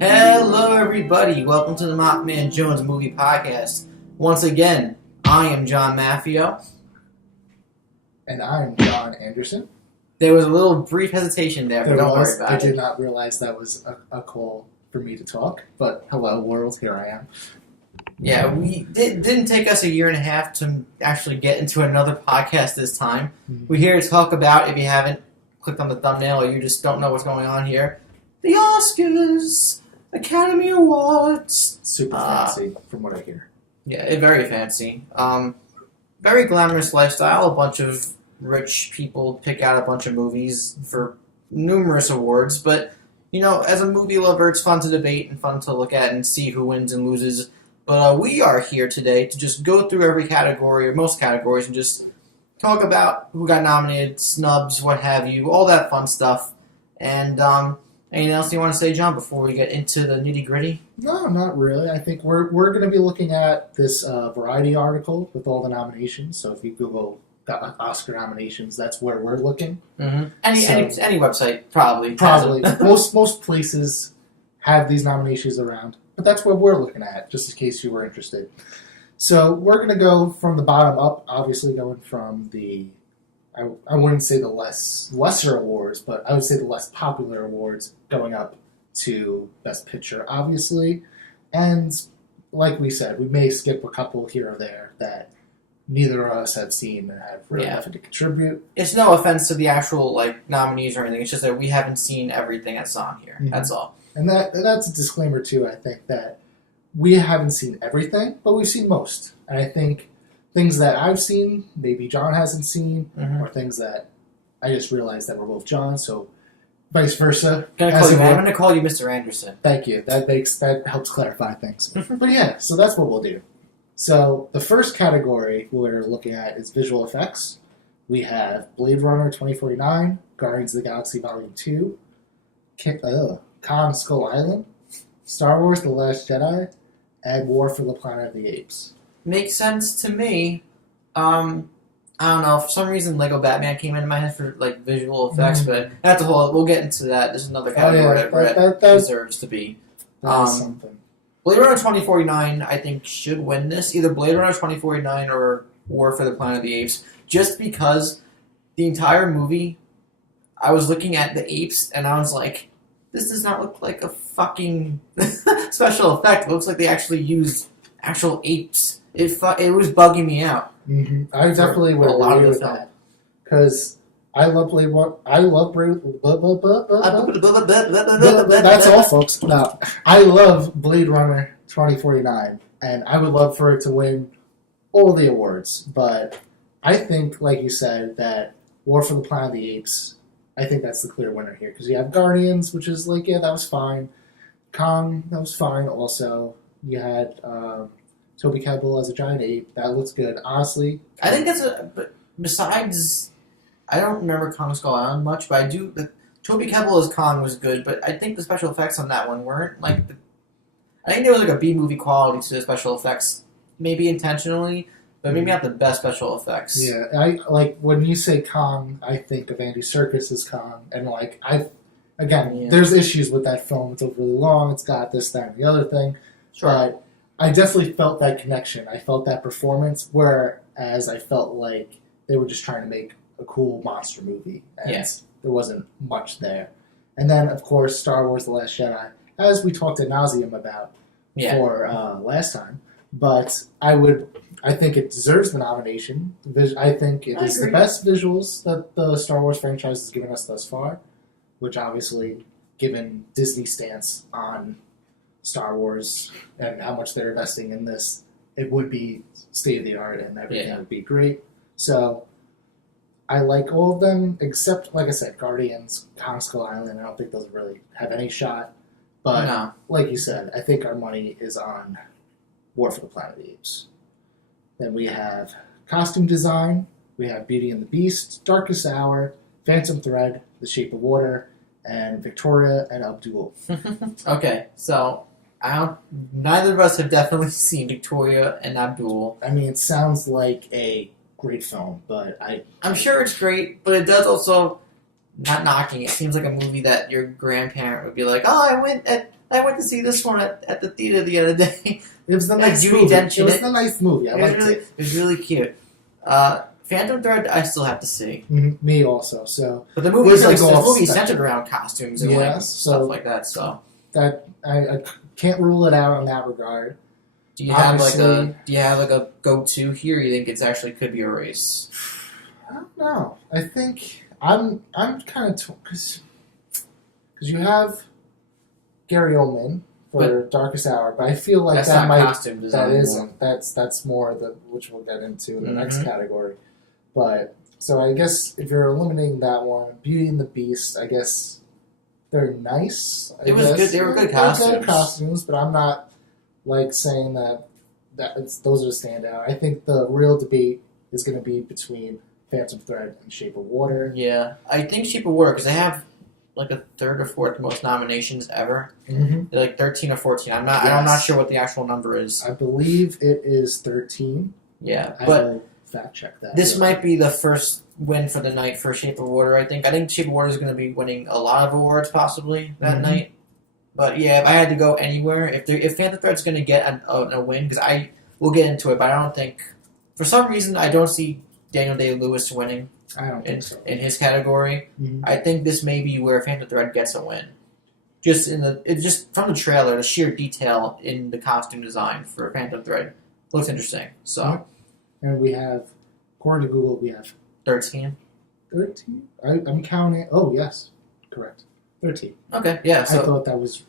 Hello, everybody. Welcome to the MaffmanJones Movie Podcast. Once again, I am John Maffeo. And I'm John Andersen. There was a little brief hesitation there, but don't worry about it. I did not realize that was a call for me to talk, but hello, world, here I am. Yeah, didn't take us a year and a half to actually get into another podcast this time. Mm-hmm. We're here to talk about, if you haven't clicked on the thumbnail or you just don't know what's going on here, the OSCARS, Academy Awards. Super fancy, from what I hear. Yeah, very fancy. Very glamorous lifestyle. A bunch of rich people pick out a bunch of movies for numerous awards. But, you know, as a movie lover, it's fun to debate and fun to look at and see who wins and loses. But we are here today to just go through every category, or most categories, and just talk about who got nominated, snubs, what have you, all that fun stuff. And anything else you want to say, John, before we get into the nitty-gritty? No, not really. I think we're going to be looking at this Variety article with all the nominations. So if you Google Oscar nominations, that's where we're looking. Mm-hmm. Any website probably. Probably. most places have these nominations around. But that's what we're looking at, just in case you were interested. So we're going to go from the bottom up, obviously going from the, I wouldn't say the lesser awards, but I would say the less popular awards going up to Best Picture, obviously. And like we said, we may skip a couple here or there that neither of us have seen and have really nothing to contribute. It's no offense to the actual nominees or anything. It's just that we haven't seen everything that's on here. Mm-hmm. That's all. And that's a disclaimer, too, I think, that we haven't seen everything, but we've seen most. And I think things that I've seen, maybe John hasn't seen, or things that I just realized that we're both John, so vice versa. I'm going to call you Mr. Andersen. Thank you. That helps clarify things. But yeah, so that's what we'll do. So the first category we're looking at is visual effects. We have Blade Runner 2049, Guardians of the Galaxy Volume 2, Kong Skull Island, Star Wars The Last Jedi, and War for the Planet of the Apes. Makes sense to me. I don't know, for some reason Lego Batman came into my head for visual effects, but that's a whole, we'll get into that. There's another category that deserves to be. Something. Blade Runner 2049, I think, should win this. Either Blade Runner 2049 or War for the Planet of the Apes. Just because the entire movie, I was looking at the apes and I was like, this does not look like a fucking special effect. It looks like they actually used actual apes. It was bugging me out. Mm-hmm. I definitely would agree with that. Because I love Blade Runner. That's all, folks. No, I love Blade Runner 2049, and I would love for it to win all the awards. But I think, like you said, that War for the Planet of the Apes, I think that's the clear winner here. Because you have Guardians, which is that was fine. Kong, that was fine also. You had Toby Kebbell as a giant ape. That looks good. Honestly, I think but besides, I don't remember Kong Skull Island much, but I do. Toby Kebbell as Kong was good, but I think the special effects on that one weren't I think there was a B movie quality to the special effects, maybe intentionally, but maybe not the best special effects. Yeah, I when you say Kong, I think of Andy Serkis as Kong, and there's issues with that film. It's overly long. It's got this, that, and the other thing. Sure. But I definitely felt that connection. I felt that performance, whereas I felt like they were just trying to make a cool monster movie, and there wasn't much there. And then, of course, Star Wars The Last Jedi, as we talked ad nauseum about for last time. But I think it deserves the nomination. I think it is the best visuals that the Star Wars franchise has given us thus far, which obviously, given Disney's stance on Star Wars and how much they're investing in this, it would be state-of-the-art and everything would be great. So I like all of them, except, like I said, Guardians, Kong Skull Island. I don't think those really have any shot. But like you said, I think our money is on War for the Planet of the Apes. Then we have costume design. We have Beauty and the Beast, Darkest Hour, Phantom Thread, The Shape of Water, and Victoria and Abdul. Okay, so neither of us have definitely seen Victoria and Abdul. I mean, it sounds like a great film, but I'm sure it's great, but it does also not knocking. It seems like a movie that your grandparent would be like, "Oh, I went to see this one at the theater the other day." It was a nice Judi movie. Dench It was a nice movie. I liked it. It was really cute. Phantom Thread, I still have to see. Mm-hmm. Me also. So, but the movie is centered around costumes and stuff like that. So that I can't rule it out in that regard. Do you have like a go-to here? Or you think it's actually could be a race? I don't know. I think I'm kind of because you have Gary Oldman for Darkest Hour, but I feel like that might costume design. That isn't. That's more which we'll get into in the next category. But so I guess if you're eliminating that one, Beauty and the Beast, I guess they're nice. It was good. They were good costumes. They're good costumes, but I'm not like saying that those are the standout. I think the real debate is going to be between Phantom Thread and Shape of Water. Yeah, I think Shape of Water because they have like a third or fourth most nominations ever. Mm-hmm. They're like 13 or 14. I'm not sure what the actual number is. I believe it is 13. Yeah, I but will fact check that. This might be the first win for the night for Shape of Water. I think Shape of Water is going to be winning a lot of awards possibly that night. But yeah, if I had to go anywhere, if Phantom Thread's going to get a win, because we'll get into it, but I don't think for some reason I don't see Daniel Day-Lewis winning. I don't think so. In his category. Mm-hmm. I think this may be where Phantom Thread gets a win. Just from the trailer, the sheer detail in the costume design for Phantom Thread looks interesting. So, and we have, according to Google, we have 13. 13? I'm counting. Oh yes, correct. 13. Okay, yeah. So I thought that was.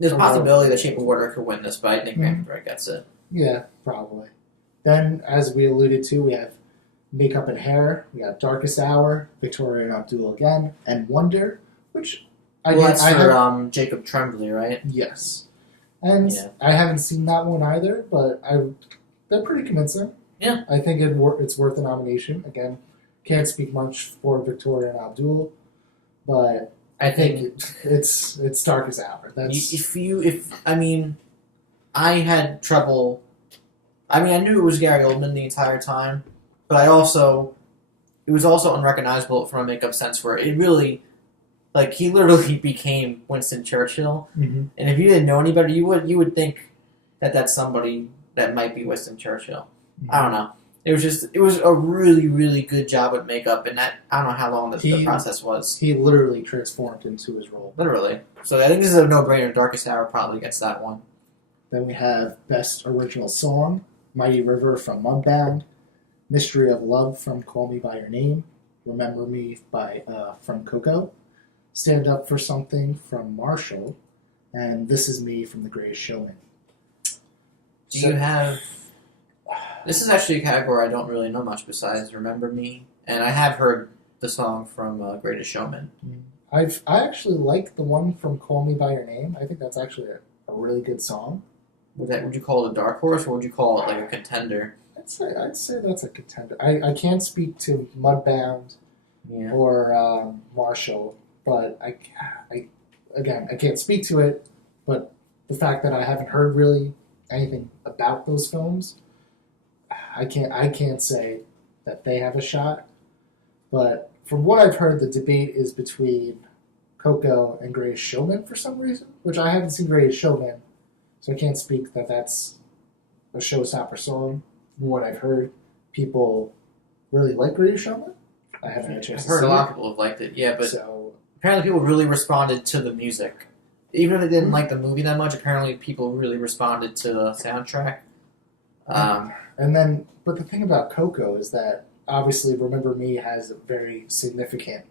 There's a possibility that Shape of Water could win this, but I think Phantom Thread gets it. Yeah, probably. Then, as we alluded to, we have Makeup and Hair. We got Darkest Hour, Victoria and Abdul again, and Wonder, which that's for Jacob Tremblay, right? Yes, and I haven't seen that one either, but they're pretty convincing. Yeah, I think it's worth a nomination. Again, can't speak much for Victoria and Abdul, but I think it's Darkest Hour. That's I had trouble. I knew it was Gary Oldman the entire time, but it was also unrecognizable from a makeup sense where it really, he literally became Winston Churchill. Mm-hmm. And if you didn't know any better, you would think that that's somebody that might be Winston Churchill. Mm-hmm. I don't know. It was a really, really good job with makeup, and that I don't know how long the process was. He literally transformed into his role. Literally. So I think this is a no-brainer. Darkest Hour probably gets that one. Then we have Best Original Song, Mighty River from Mudbound, Mystery of Love from Call Me By Your Name, Remember Me from Coco, Stand Up for Something from Marshall, and This Is Me from The Greatest Showman. This is actually a category I don't really know much besides Remember Me, and I have heard the song from Greatest Showman. I actually like the one from Call Me By Your Name. I think that's actually a really good song. Would you call it a dark horse, or would you call it like a contender? I'd say that's a contender. I can't speak to Mudbound or Marshall, but I can't speak to it. But the fact that I haven't heard really anything about those films, I can't say that they have a shot. But from what I've heard, the debate is between Coco and Greatest Showman for some reason, which I haven't seen Greatest Showman. So I can't speak that that's a showstopper song. From what I've heard, people really like Greatest Showman. I haven't had a chance to see it. I've heard a lot of people have liked it, yeah, but apparently people really responded to the music. Even if they didn't like the movie that much, apparently people really responded to the soundtrack. But the thing about Coco is that obviously Remember Me has a very significant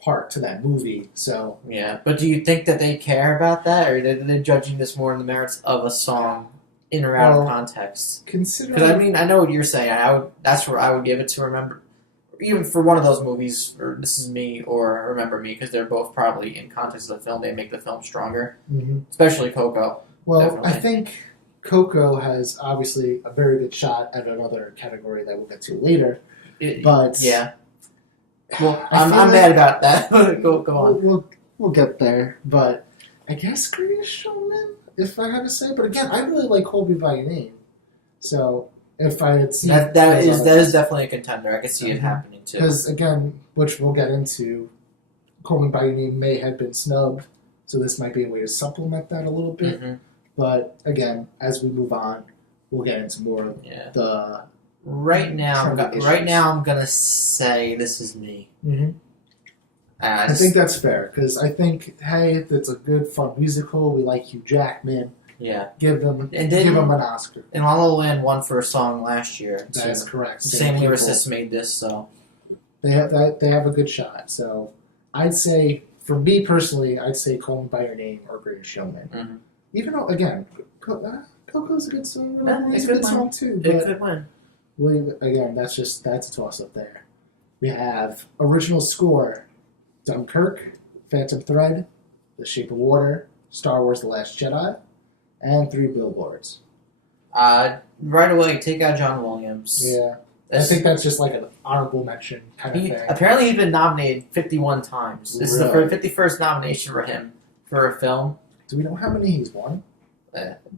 part to that movie. So yeah, but do you think that they care about that, or are they judging this more on the merits of a song in or out of context? Because I know what you're saying. That's where I would give it to Remember, even for one of those movies, or This Is Me or Remember Me, because they're both probably in context of the film. They make the film stronger, especially Coco. Well, definitely. I think Coco has obviously a very good shot at another category that we'll get to later. Well, I'm mad about that. Go on. We'll get there, but I guess Greatest Showman, if I had to say. But again, I really like Call Me By Your Name. So If I had seen that is definitely a contender. I could see it happening too. Because again, which we'll get into, Call Me by Your Name may have been snubbed, so this might be a way to supplement that a little bit. Mm-hmm. But again, as we move on, we'll get into more of the. Right now, I'm gonna say This Is Me. Mm-hmm. I think that's fair because I think it's a good fun musical. We like Hugh Jackman. Yeah, give them an Oscar. And La La Land won for a song last year. That is correct. Same lyricist made this, so they have a good shot. So I'd say, for me personally, I'd say Call Me by Your Name or Greatest Showman. Mm-hmm. Even though, again, Coco's a good song. It's a good song too. It could win. Again, that's a toss up there. We have original score: Dunkirk, Phantom Thread, The Shape of Water, Star Wars: The Last Jedi, and 3 Billboards. Right away, take out John Williams. Yeah. I think that's just like an honorable mention kind of thing. Apparently, he's been nominated 51 times. This is the 51st nomination for him for a film. Do we know how many he's won?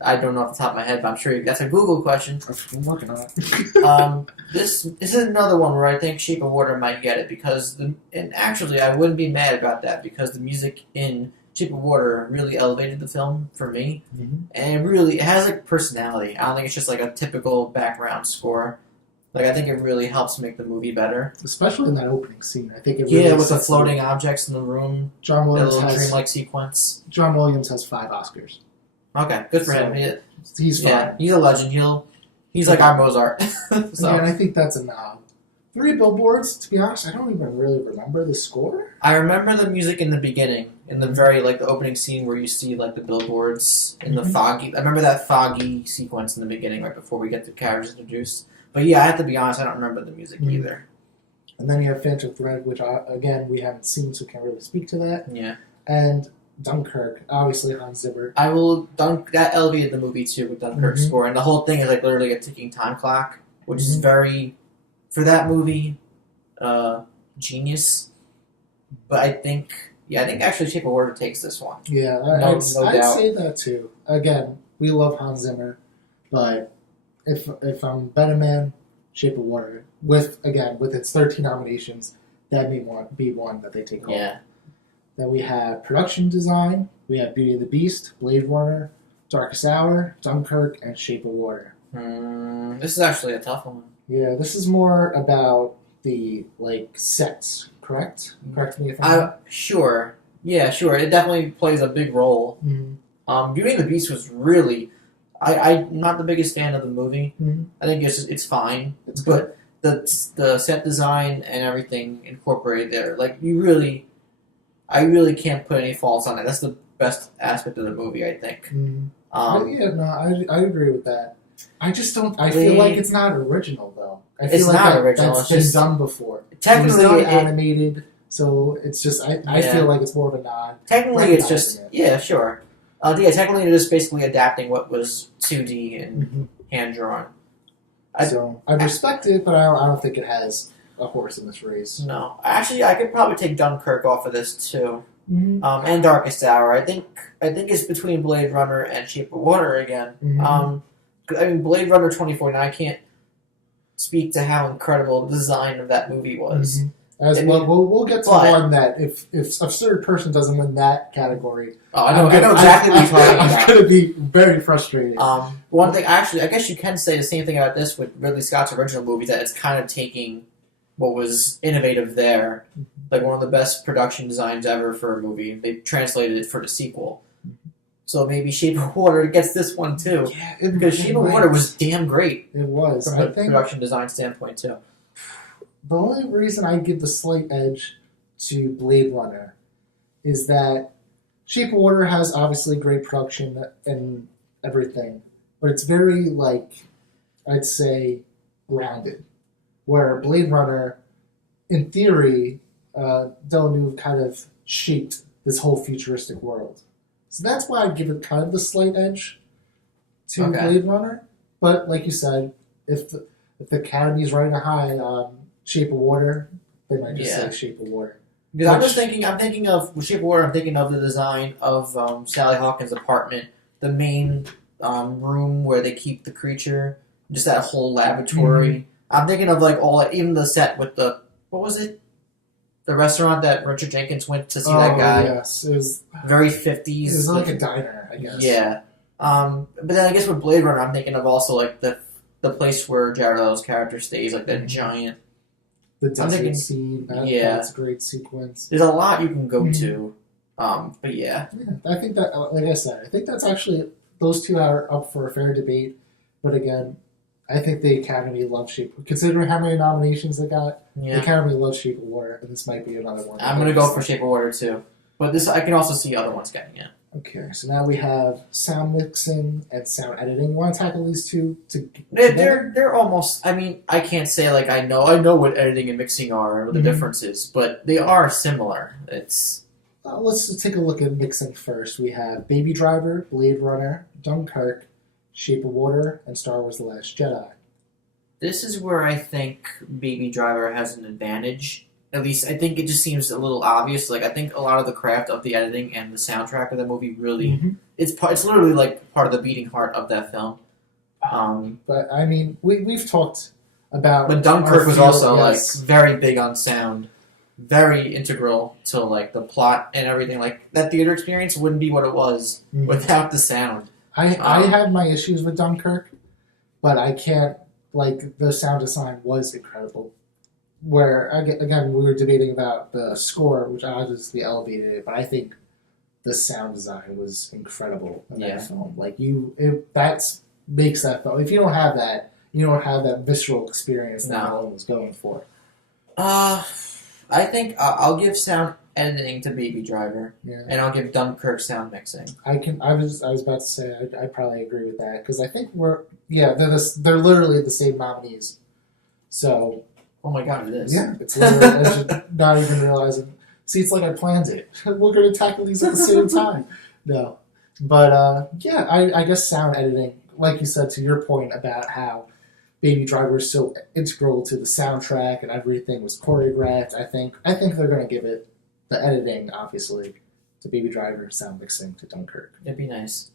I don't know off the top of my head, but I'm sure that's a Google question. I'm working on it. This is another one where I think Shape of Water might get it and actually I wouldn't be mad about that because the music in Shape of Water really elevated the film for me, and it has like personality. I don't think it's just like a typical background score. Like I think it really helps make the movie better, especially in that opening scene. I think it really with the floating objects in the room. John Williams has dreamlike sequence. John Williams has 5 Oscars. Okay, good for him. He's fine. Yeah, he's a legend. He's like our Mozart. So. Again, I think that's a nod. 3 Billboards. To be honest, I don't even really remember the score. I remember the music in the beginning, in the very the opening scene where you see like the billboards in the foggy. I remember that foggy sequence in the beginning, right before we get the characters introduced. But yeah, I have to be honest, I don't remember the music either. And then you have Phantom Thread, which again we haven't seen, so can't really speak to that. Yeah. And Dunkirk, obviously Hans Zimmer. That elevated the movie too with Dunkirk's score, and the whole thing is like literally a ticking time clock, which is very, for that movie, genius. But I think actually Shape of Water takes this one. Yeah, I'd say that too. Again, we love Hans Zimmer, but if I'm better man, Shape of Water with its 13 nominations, that may be one that they take home. Yeah. Then we have production design. We have Beauty and the Beast, Blade Runner, Darkest Hour, Dunkirk, and Shape of Water. This is actually a tough one. Yeah, this is more about the sets, correct? Correct me if I'm wrong. Sure. Yeah, sure. It definitely plays a big role. Mm-hmm. Beauty and the Beast was really... I'm not the biggest fan of the movie. Mm-hmm. I think it's fine. It's good. But the set design and everything incorporated there, I really can't put any faults on it. That's the best aspect of the movie, I think. Mm-hmm. I agree with that. I just don't. I feel like it's not original though. I feel like original. That's been done before. Technically, it was done animated, so it's just. I feel like it's more of a nod. Technically, it's just sure. Technically, it is basically adapting what was 2D and hand drawn. I respect it, but I don't think it has a horse in this race. No, actually, I could probably take Dunkirk off of this too, and Darkest Hour. I think it's between Blade Runner and Shape of Water again. Blade Runner 2049. I can't speak to how incredible the design of that movie was. We'll get to one that if a certain person doesn't win that category, I know exactly what you're talking about. I'm going to be very frustrated. One thing, actually, I guess you can say the same thing about this with Ridley Scott's original movie, that it's kind of taking what was innovative there, like one of the best production designs ever for a movie. They translated it for the sequel. So maybe Shape of Water gets this one too. Yeah, because Shape of Water was damn great. It was. From a production design standpoint too. The only reason I give the slight edge to Blade Runner is that Shape of Water has obviously great production and everything, but it's very, I'd say, grounded. Where Blade Runner, in theory, Villeneuve kind of shaped this whole futuristic world. So that's why I'd give it kind of the slight edge to Blade Runner. But like you said, if the Academy's running a high on Shape of Water, they might just say Shape of Water. Because I'm thinking of Shape of Water. I'm thinking of the design of Sally Hawkins' apartment, the main room where they keep the creature, just that whole laboratory. Mm-hmm. I'm thinking of like even the set with the what was it? The restaurant that Richard Jenkins went to see that guy. Yes, it was very 50s. It was like a diner, I guess. Yeah. But then I guess with Blade Runner, I'm thinking of also like the place where Jared Leto's character stays, like that giant. The desert scene. That's a great sequence. There's a lot you can go to. But yeah. I think that, like I said, I think that's actually those two are up for a fair debate. But again, I think the Academy loves Shape. Considering how many nominations they got, the Academy loves Shape of Water, and this might be another one. I'm gonna go for Shape of Water too, but this I can also see other ones getting it. Okay, so now we have sound mixing and sound editing. You want to tackle these two? They're almost. I mean, I can't say like I know what editing and mixing are, or the differences, but they are similar. It's. Let's just take a look at mixing first. We have Baby Driver, Blade Runner, Dunkirk, Shape of Water, and Star Wars The Last Jedi. This is where I think Baby Driver has an advantage. At least I think it just seems a little obvious. Like I think a lot of the craft of the editing and the soundtrack of the movie really it's literally like part of the beating heart of that film. But I mean, we've talked about. But Dunkirk was also like very big on sound, very integral to like the plot and everything. Like that theater experience wouldn't be what it was without the sound. I have my issues with Dunkirk, but I can't, like, the sound design was incredible. Where, again, we were debating about the score, which obviously elevated it, but I think the sound design was incredible in that film. Like, that makes that film. If you don't have that, you don't have that visceral experience that Nolan was going for. I think I'll give sound editing to Baby Driver, and I'll give Dunkirk sound mixing. I was about to say I probably agree with that because I think they're literally the same nominees. So, oh my god, it is. Yeah, it's literally I should not even realizing. See, it's like I planned it. We're going to tackle these at the same time. No, but I guess sound editing, like you said, to your point about how Baby Driver is so integral to the soundtrack and everything was choreographed. I think they're going to give it. The editing, obviously, to Baby Driver, sound mixing to Dunkirk. It'd be nice.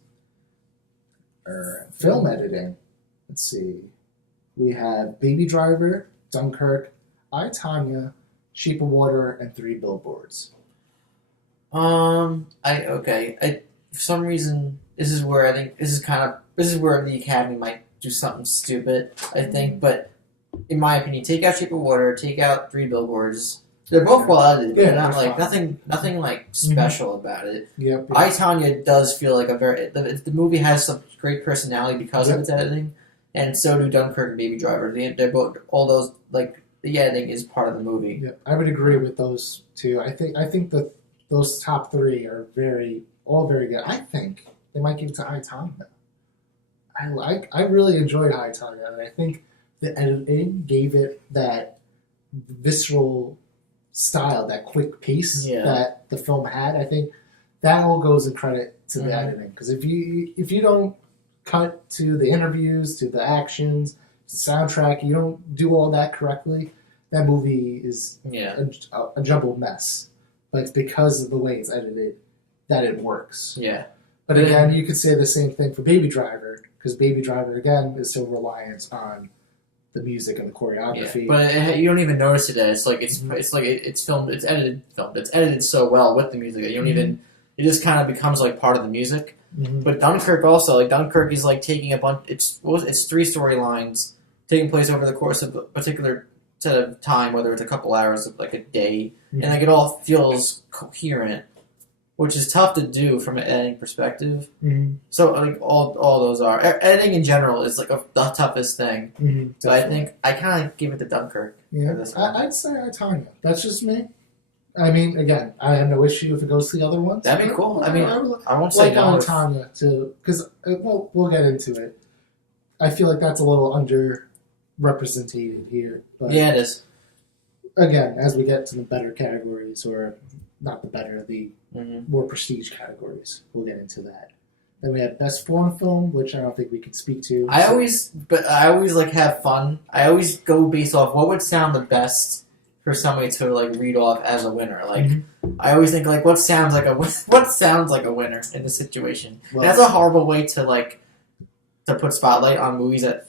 Film editing. Let's see. We have Baby Driver, Dunkirk, I, Tonya, Shape of Water, and 3 Billboards. For some reason, this is where I think this is where the Academy might do something stupid. I think, but in my opinion, take out Shape of Water, take out 3 Billboards. They're both well edited. Yeah, they're not like nothing like special about it. Yep. I, Tonya does feel like the movie has some great personality because of its editing, and so do Dunkirk and Baby Driver. They're both all those like the editing is part of the movie. Yeah, I would agree with those two. I think that those top 3 are all very good. I think they might give it to I, Tonya. I really enjoyed I, Tonya, and I think the editing gave it that visceral style, that quick pace that the film had. I think that all goes in credit to the editing, because if you don't cut to the interviews, to the actions, to the soundtrack, you don't do all that correctly, that movie is a jumbled mess. But it's because of the way it's edited that it works. Yeah. But again, you could say the same thing for Baby Driver, because Baby Driver again is so reliant on the music and the choreography. Yeah, but you don't even notice it. It's filmed. It's edited. It's edited so well with the music that you don't even. It just kind of becomes like part of the music. But Dunkirk also, like Dunkirk is like taking a bunch. It's 3 storylines taking place over the course of a particular set of time, whether it's a couple hours, like a day, and like it all feels coherent, which is tough to do from an editing perspective. So like all those are editing in general is like the toughest thing. So I think I kind of give it to Dunkirk. Yeah, I'd say I, Tonya. That's just me. I mean, again, I have no issue if it goes to the other ones. That'd be cool. I mean, I won't say like no. Tonya too, because we'll get into it. I feel like that's a little underrepresented here. But yeah, it is. Again, as we get to the better categories, or not the better, the more prestige categories, we'll get into that. Then we have best foreign film, which I don't think we can speak to. I always like have fun. I always go based off what would sound the best for somebody to like read off as a winner. Like I always think like what sounds like a winner in this situation. Well, that's a horrible way to put spotlight on movies that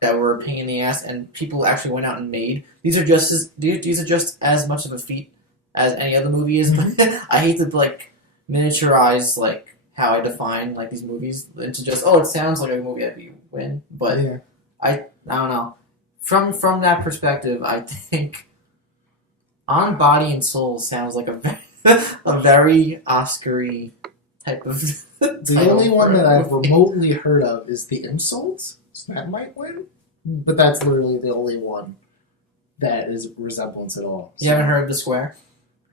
that were a pain in the ass, and people actually went out and made. These are just as much of a feat as any other movie is. Mhm. But I hate to like miniaturize like how I define like these movies into just it sounds like a movie that we win, but Yeah. I don't know. From that perspective, I think On Body and Soul sounds like a very Oscar-y type of. The only one that I've remotely heard of is The Insults, so that might win. But that's literally the only one that is resemblance at all. You haven't heard of The Square?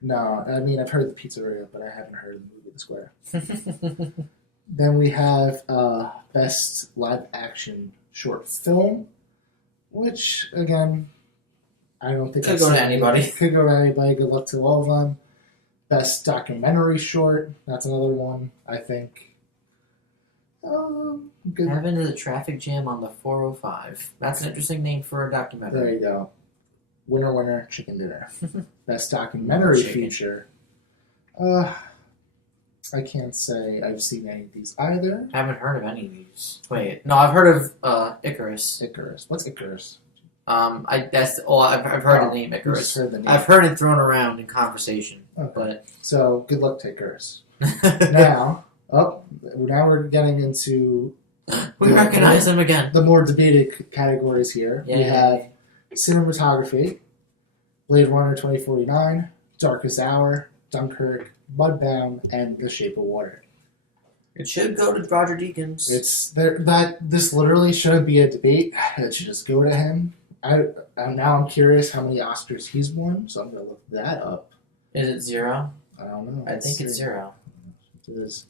No, I mean I've heard The Pizzeria, but I haven't heard of the movie The Square. Then we have Best Live Action Short Film, which again, I don't think Could go to anybody. Could go to anybody. Good luck to all of them. Best Documentary Short, that's another one, I think. Good. Heaven is a traffic jam on the 405. That's an interesting name for a documentary. There you go. Winner, winner, chicken dinner. Best Documentary Chicken. Feature. I can't say I've seen any of these either. I haven't heard of any of these. Wait, no, I've heard of Icarus. Icarus. What's Icarus? I've heard the name You Icarus. just heard the name. I've heard it thrown around in conversation, Okay. So, good luck to Icarus. but Now we're getting into we recognize them again. the more debated categories here. Yeah. We have cinematography, Blade Runner 2049, Darkest Hour, Dunkirk, Mudbound, and The Shape of Water. It should go to Roger Deakins. It's there that this literally shouldn't be a debate. It should just go to him. Now I'm curious how many Oscars he's won, so I'm gonna look that up. Is it 0? I don't know. I think it's 0. It is.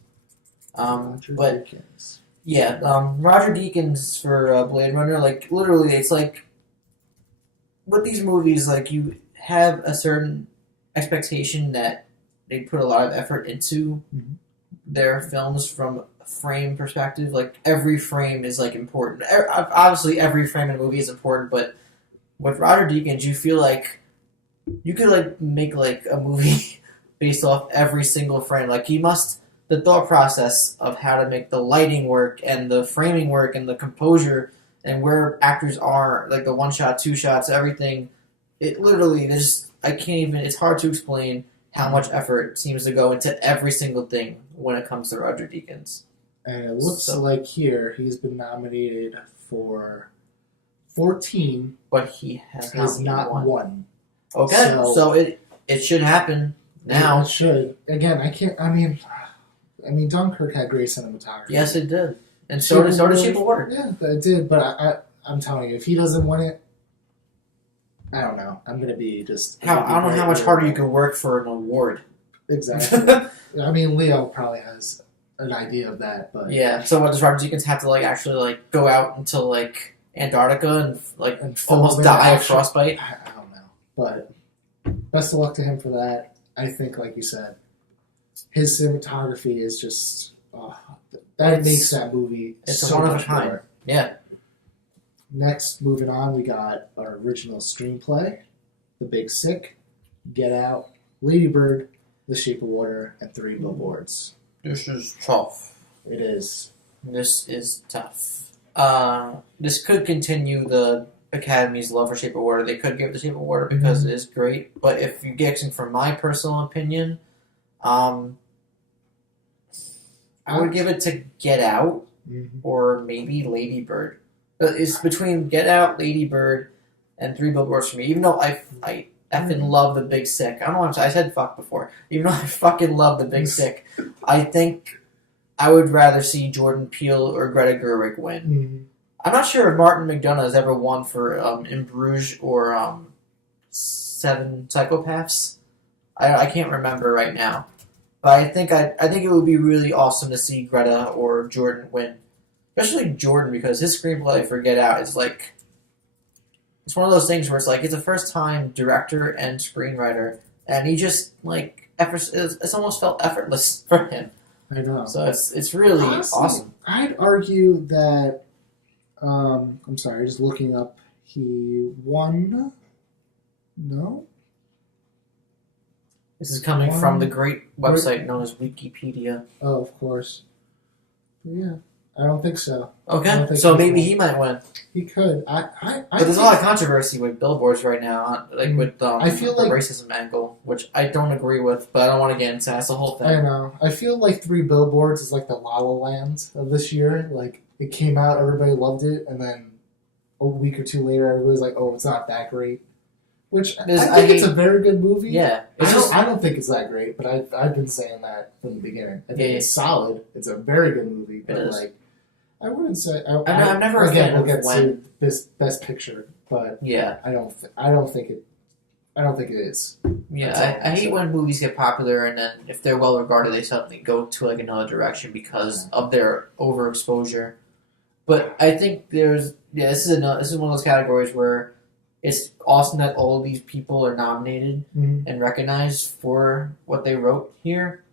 But Deakins. yeah, Roger Deakins for Blade Runner. Like literally, it's like with these movies, like you have a certain expectation that they put a lot of effort into their films from a frame perspective. Like every frame is like important. Obviously, every frame in a movie is important, but with Roger Deakins, you feel like you could like make like a movie based off every single frame. Like the thought process of how to make the lighting work and the framing work and the composure and where actors are, like the 1 shot, 2 shots, everything. It literally, I can't even. It's hard to explain how much effort seems to go into every single thing when it comes to Roger Deakins. And it looks like here he's been nominated for 14, But he has not won. won. Okay, So it should happen now. It should. Again, I can't. I mean, Dunkirk had great cinematography. Yes, it did, and so did Shape of Water. Yeah, it did. But I'm telling you, if he doesn't win it, I don't know. I'm gonna be just. I don't know how much harder you can work for an award. Exactly. I mean, Leo probably has an idea of that, but yeah. So what does Roger Deakins have to like actually like go out until like Antarctica and like almost die of frostbite? I don't know, but best of luck to him for that. I think, like you said, his cinematography is just makes that movie. It's so one of a much kind. better. Yeah. Next, moving on, we got our original screenplay, The Big Sick, Get Out, Lady Bird, The Shape of Water, and 3 Billboards. This is tough. It is. This is tough. This could continue the Academy's love for Shape of Water. They could give it The Shape of Water because it is great. But if you're guessing from my personal opinion, I would give it to Get Out or maybe Lady Bird. It's between Get Out, Lady Bird, and 3 Billboards for me. Even though I effing love The Big Sick. I don't know. I said fuck before. Even though I fucking love The Big Sick, I think I would rather see Jordan Peele or Greta Gerwig win. I'm not sure if Martin McDonagh has ever won for In Bruges or 7 Psychopaths. I can't remember right now, but I think it would be really awesome to see Greta or Jordan win, especially Jordan because his screenplay for Get Out is like it's one of those things where it's like it's a first time director and screenwriter, and he just like it's almost felt effortless for him. I know. So it's really Honestly, awesome. I'd argue that. I'm sorry, just looking up. He won. No. This is coming from the great website known as Wikipedia. Oh, of course. But yeah, I don't think so. Okay, so maybe he might win. He could. But there's a lot of controversy with billboards right now, like with I feel the like racism angle, which I don't agree with, but I don't want to get into that's the whole thing. I know. I feel like 3 Billboards is like the La La Land of this year. Like, it came out, everybody loved it, and then a week or two later, everybody's like, "Oh, it's not that great." Which I think it's a very good movie. Yeah, I don't think it's that great, but I've been saying that from the beginning. I think it's solid. It's a very good movie, but like, I wouldn't say. I'm never we'll get to this Best Picture, but yeah, I don't think it is. Yeah, I hate when movies get popular and then if they're well regarded, they suddenly go to like another direction because of their overexposure. But I think this is one of those categories where it's awesome that all of these people are nominated and recognized for what they wrote here.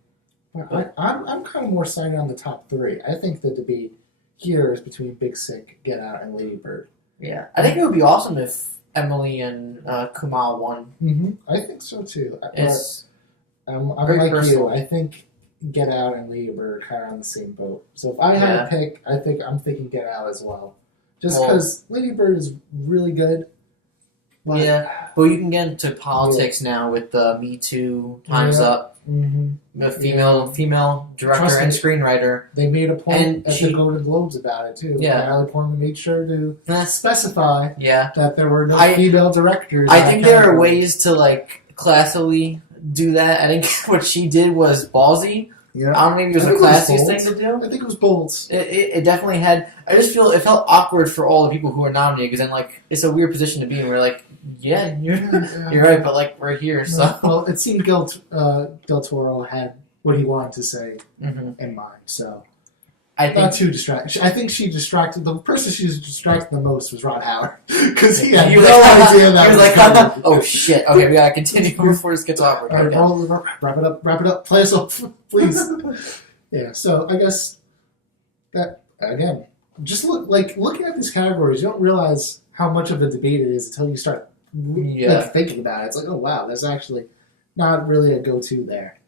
But I'm kind of more siding on the top 3. I think the debate here is between Big Sick, Get Out, and Lady Bird. Yeah, I think it would be awesome if Emily and Kumail won. Mm-hmm. I think so too. I'm very like personal. you. I think Get Out and Lady Bird are kind of on the same boat. So if I had to pick, I'm thinking Get Out as well. Just because Lady Bird is really good. But, but you can get into politics now with the Me Too, Time's Up, the female director and screenwriter. They made a point at the Golden Globes about it too. Yeah, Natalie Portman made sure to specify that there were no female directors. I think there are ways to like classily do that. I think what she did was ballsy. Yeah. I don't think it was the classiest thing to do. I think it was bold. It definitely had. I just feel it felt awkward for all the people who were nominated because then like it's a weird position to be in. We're like, you're right, but like we're here. So well, it seemed Del Toro had what he wanted to say in mind. So I think not too distracted. I think she distracted the person she distracted the most was Ron Howard because he had no idea that he was like, oh shit. Okay, we gotta continue before this gets awkward. All right, wrap it up. Play us off, please. Yeah. So I guess that again, just looking at these categories, you don't realize how much of a debate it is until you start thinking about it. It's like, oh wow, there's actually not really a go-to there.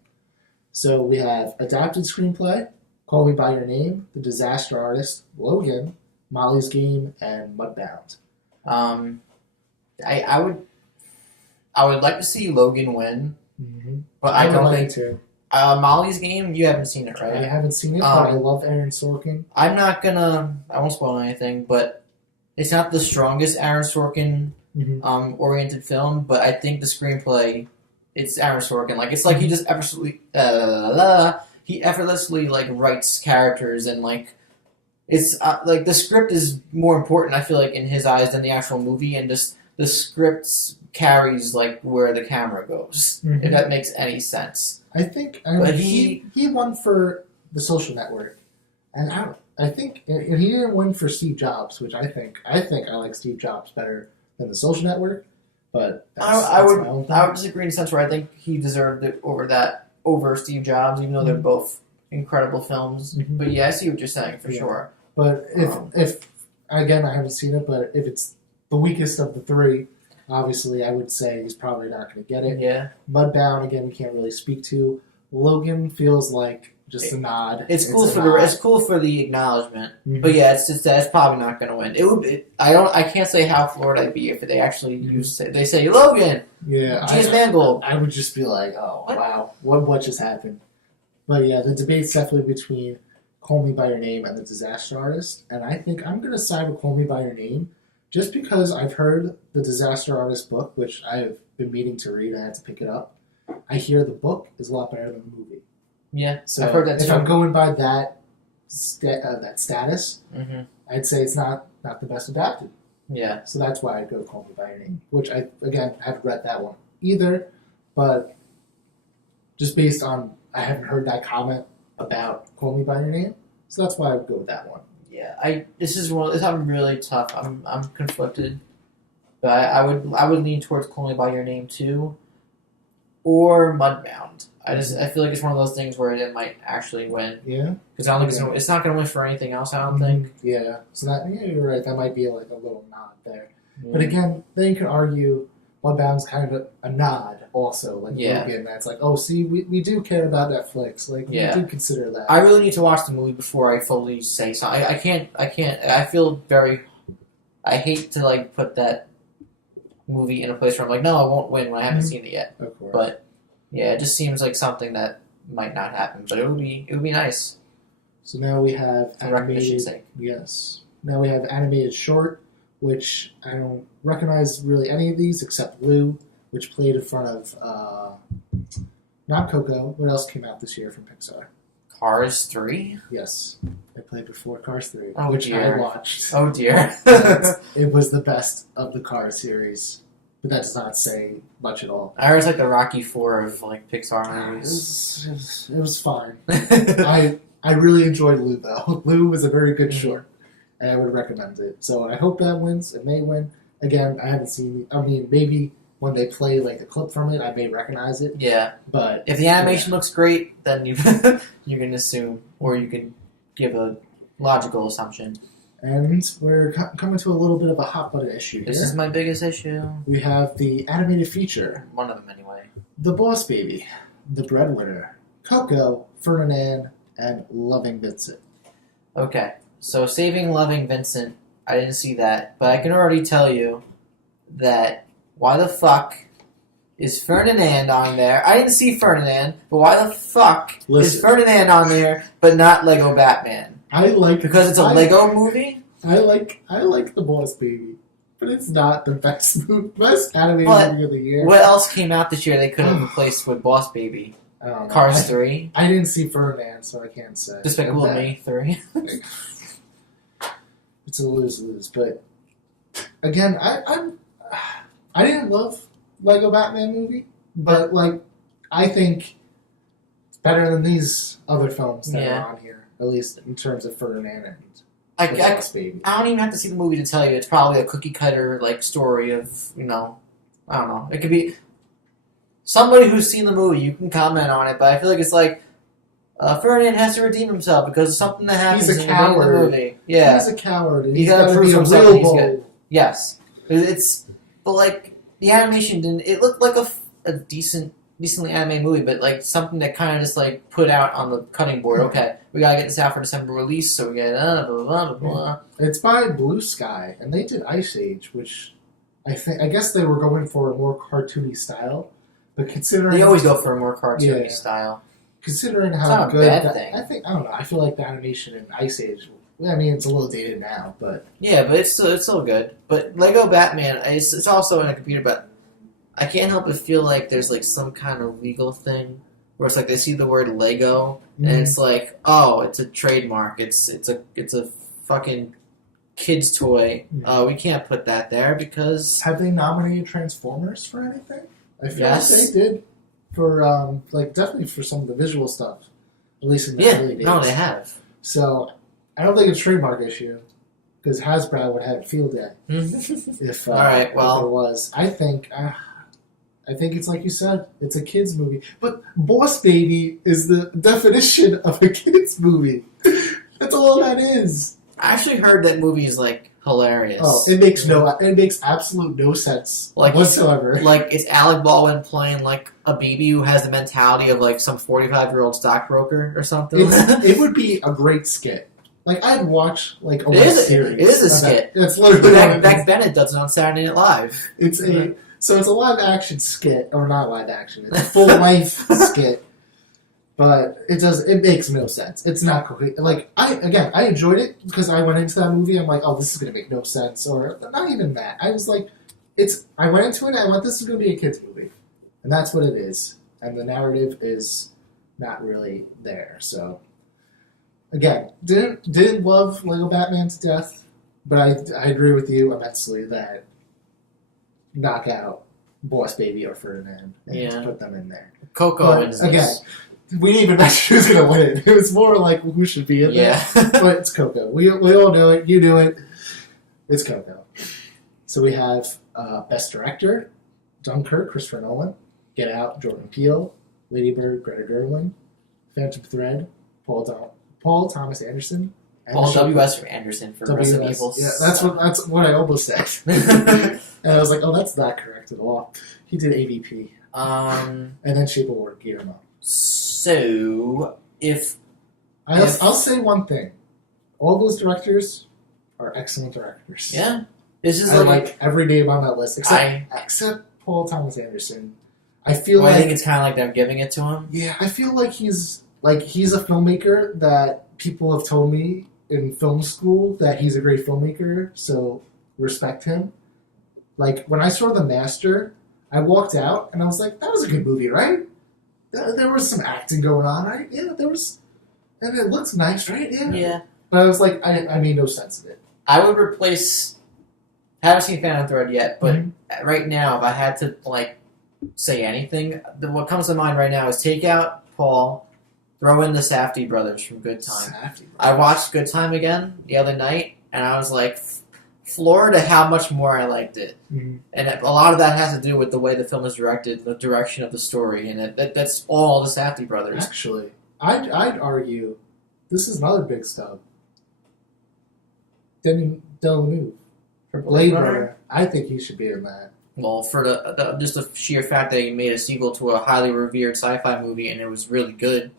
So we have adapted screenplay, Call Me by Your Name, The Disaster Artist, Logan, Molly's Game, and Mudbound. I would like to see Logan win, but I don't think to. Molly's Game. You haven't seen it, right? I haven't seen it, but I love Aaron Sorkin. I won't spoil anything, but it's not the strongest Aaron Sorkin oriented film, but I think the screenplay, it's Aaron Sorkin. Like it's like he just effortlessly like writes characters and like it's like the script is more important. I feel like in his eyes than the actual movie, and just the script carries like where the camera goes. If that makes any sense. I think he won for The Social Network, and I think and he didn't win for Steve Jobs, which I think I like Steve Jobs better than The Social Network. But I would disagree in a sense where I think he deserved it over Steve Jobs, even though they're both incredible films. But yeah, I see what you're saying for sure. But if again, I haven't seen it, but if it's the weakest of the 3, obviously I would say he's probably not going to get it. Yeah. Mudbound, again, we can't really speak to. Logan feels like just a nod. It's cool for the acknowledgement, but yeah, it's probably not going to win. It would. I can't say how floored I'd be if they actually they say Logan. Yeah, James Mangold. I would just be like, oh wow, what just happened? But yeah, the debate's definitely between Call Me by Your Name and The Disaster Artist, and I think I'm going to side with Call Me by Your Name, just because I've heard the Disaster Artist book, which I've been meaning to read. I had to pick it up. I hear the book is a lot better than the movie. Yeah, so I've heard that. If I'm going by that status, I'd say it's not the best adapted. Yeah. So that's why I'd go Call Me by Your Name, which I haven't read that one either, but just based on I haven't heard that comment about Call Me by Your Name, so that's why I'd go with that one. Yeah, it's really tough. I'm conflicted, but I would lean towards Call Me by Your Name too, or Mudbound. I feel like it's one of those things where it might actually win. Yeah. Because I don't think it's not going to win for anything else. I don't think. Yeah. So you're right. That might be like a little nod there. Yeah. But again, then you can argue Bloodbound's kind of a nod also, like Logan, that's like, oh, see, we do care about Netflix, like we do consider that. I really need to watch the movie before I fully say something. I can't. I feel very. I hate to like put that movie in a place where I'm like, no, I won't win when I haven't seen it yet. Of course. But yeah, it just seems like something that might not happen, but it would be nice. So now we have for recognition's sake. Yes. Now we have animated short, which I don't recognize really any of these except Lou, which played in front of not Coco. What else came out this year from Pixar? Cars 3? Yes. They played before Cars 3, oh, which dear. I watched. Oh dear. It was the best of the Cars series. But that does not say much at all. I was like the Rocky 4 of like Pixar movies. It was fine. I really enjoyed Lou though. Lou was a very good short, and I would recommend it. So I hope that wins. It may win. Again, I haven't seen. I mean, maybe when they play like the clip from it, I may recognize it. Yeah, but if the animation looks great, then you can assume, or you can give a logical assumption. And we're coming to a little bit of a hot button issue here. This is my biggest issue. We have the animated feature. One of them, anyway. The Boss Baby, The Breadwinner, Coco, Ferdinand, and Loving Vincent. Okay, so Saving Loving Vincent, I didn't see that, but I can already tell you that why the fuck is Ferdinand on there? I didn't see Ferdinand, but why the fuck is Ferdinand on there, but not Lego Batman? Because it's a Lego movie? I like The Boss Baby, but it's not the best animated movie of the year. What else came out this year they could have replaced with Boss Baby? I don't know. Cars 3? I didn't see Ferdinand, so I can't say. Despicable Me 3? It's a lose-lose, but again, I didn't love Lego Batman movie, but like I think it's better than these other films that are on here. At least in terms of Ferdinand and Boss Baby. I don't even have to see the movie to tell you. It's probably a cookie cutter like story of, I don't know. It could be somebody who's seen the movie. You can comment on it, but I feel like it's like Ferdinand has to redeem himself because of something that happens in the movie. Yeah, he's a coward. He's got to prove himself. He's good. Yes, but like the animation didn't. It looked like a decently animated movie, but like something that kind of just like put out on the cutting board. Okay, we gotta get this out for December release, so we get blah blah blah blah. It's by Blue Sky, and they did Ice Age, which I guess they were going for a more cartoony style. But considering they always go for a more cartoony style. Considering how good I don't know. I feel like the animation in Ice Age. I mean, it's a little dated now, but yeah, but it's still good. But Lego Batman, it's also on a computer, but I can't help but feel like there's like some kind of legal thing where it's like they see the word Lego and it's like, oh, it's a trademark. It's a fucking kid's toy. We can't put that there because have they nominated Transformers for anything? I feel like they did for definitely for some of the visual stuff, at least in the early days. No, they have. So I don't think it's a trademark issue. Because Hasbro would have a field day if all right, if there was. I think it's like you said, it's a kids movie. But Boss Baby is the definition of a kids movie. That's all that is. I actually heard that movie is like hilarious. Oh, it makes absolute no sense whatsoever. It's Alec Baldwin playing like a baby who has the mentality of like some 45-year-old stockbroker or something. It would be a great skit. Like, I'd watch, like, a web series. It is a skit. It's literally Beck Bennett does it on Saturday Night Live. So it's a live-action skit, or not live-action, it's a full-length skit, but it makes no sense. It's not complete. Like, I enjoyed it, because I went into that movie, I'm like, oh, this is going to make no sense, or not even that. I was like, I went into it, and this is going to be a kid's movie. And that's what it is. And the narrative is not really there, so... Again, didn't love Lego Batman to death, but I agree with you immensely that knock out Boss Baby or Ferdinand and put them in there. Coco wins again. We didn't even mention who's going to win it. It was more like who should be in there. But it's Coco. We all know it. You do it. It's Coco. So we have Best Director, Dunkirk, Christopher Nolan, Get Out, Jordan Peele, Lady Bird, Greta Gerwig, Phantom Thread, Paul Thomas Anderson. Paul W.S. Anderson for Resident Evil. Yeah, that's what I almost said. And I was like, oh, that's not correct at all. He did AVP. And then Shape of Water, Guillermo. So, I'll say one thing. All those directors are excellent directors. Yeah. This is I like every name on that list, except Paul Thomas Anderson. I feel I think it's kind of like them giving it to him. Yeah, I feel like he's a filmmaker that people have told me in film school that he's a great filmmaker, so respect him. Like, when I saw The Master, I walked out and I was like, that was a good movie, right? There was some acting going on, right? Yeah, there was... And it looks nice, right? Yeah. Yeah. But I was like, I made no sense of it. I would replace... I haven't seen Phantom Thread yet, but right now, if I had to, say anything, what comes to mind right now is take out Paul, throw in the Safdie brothers from Good Time. I watched Good Time again the other night, and I was like, floored at how much more I liked it. Mm-hmm. And a lot of that has to do with the way the film is directed, the direction of the story, and that's all the Safdie brothers. Actually, I'd argue this is another big stub. Denis Villeneuve for Blade Runner. I think he should be in that. Well, for just the sheer fact that he made a sequel to a highly revered sci-fi movie and it was really good,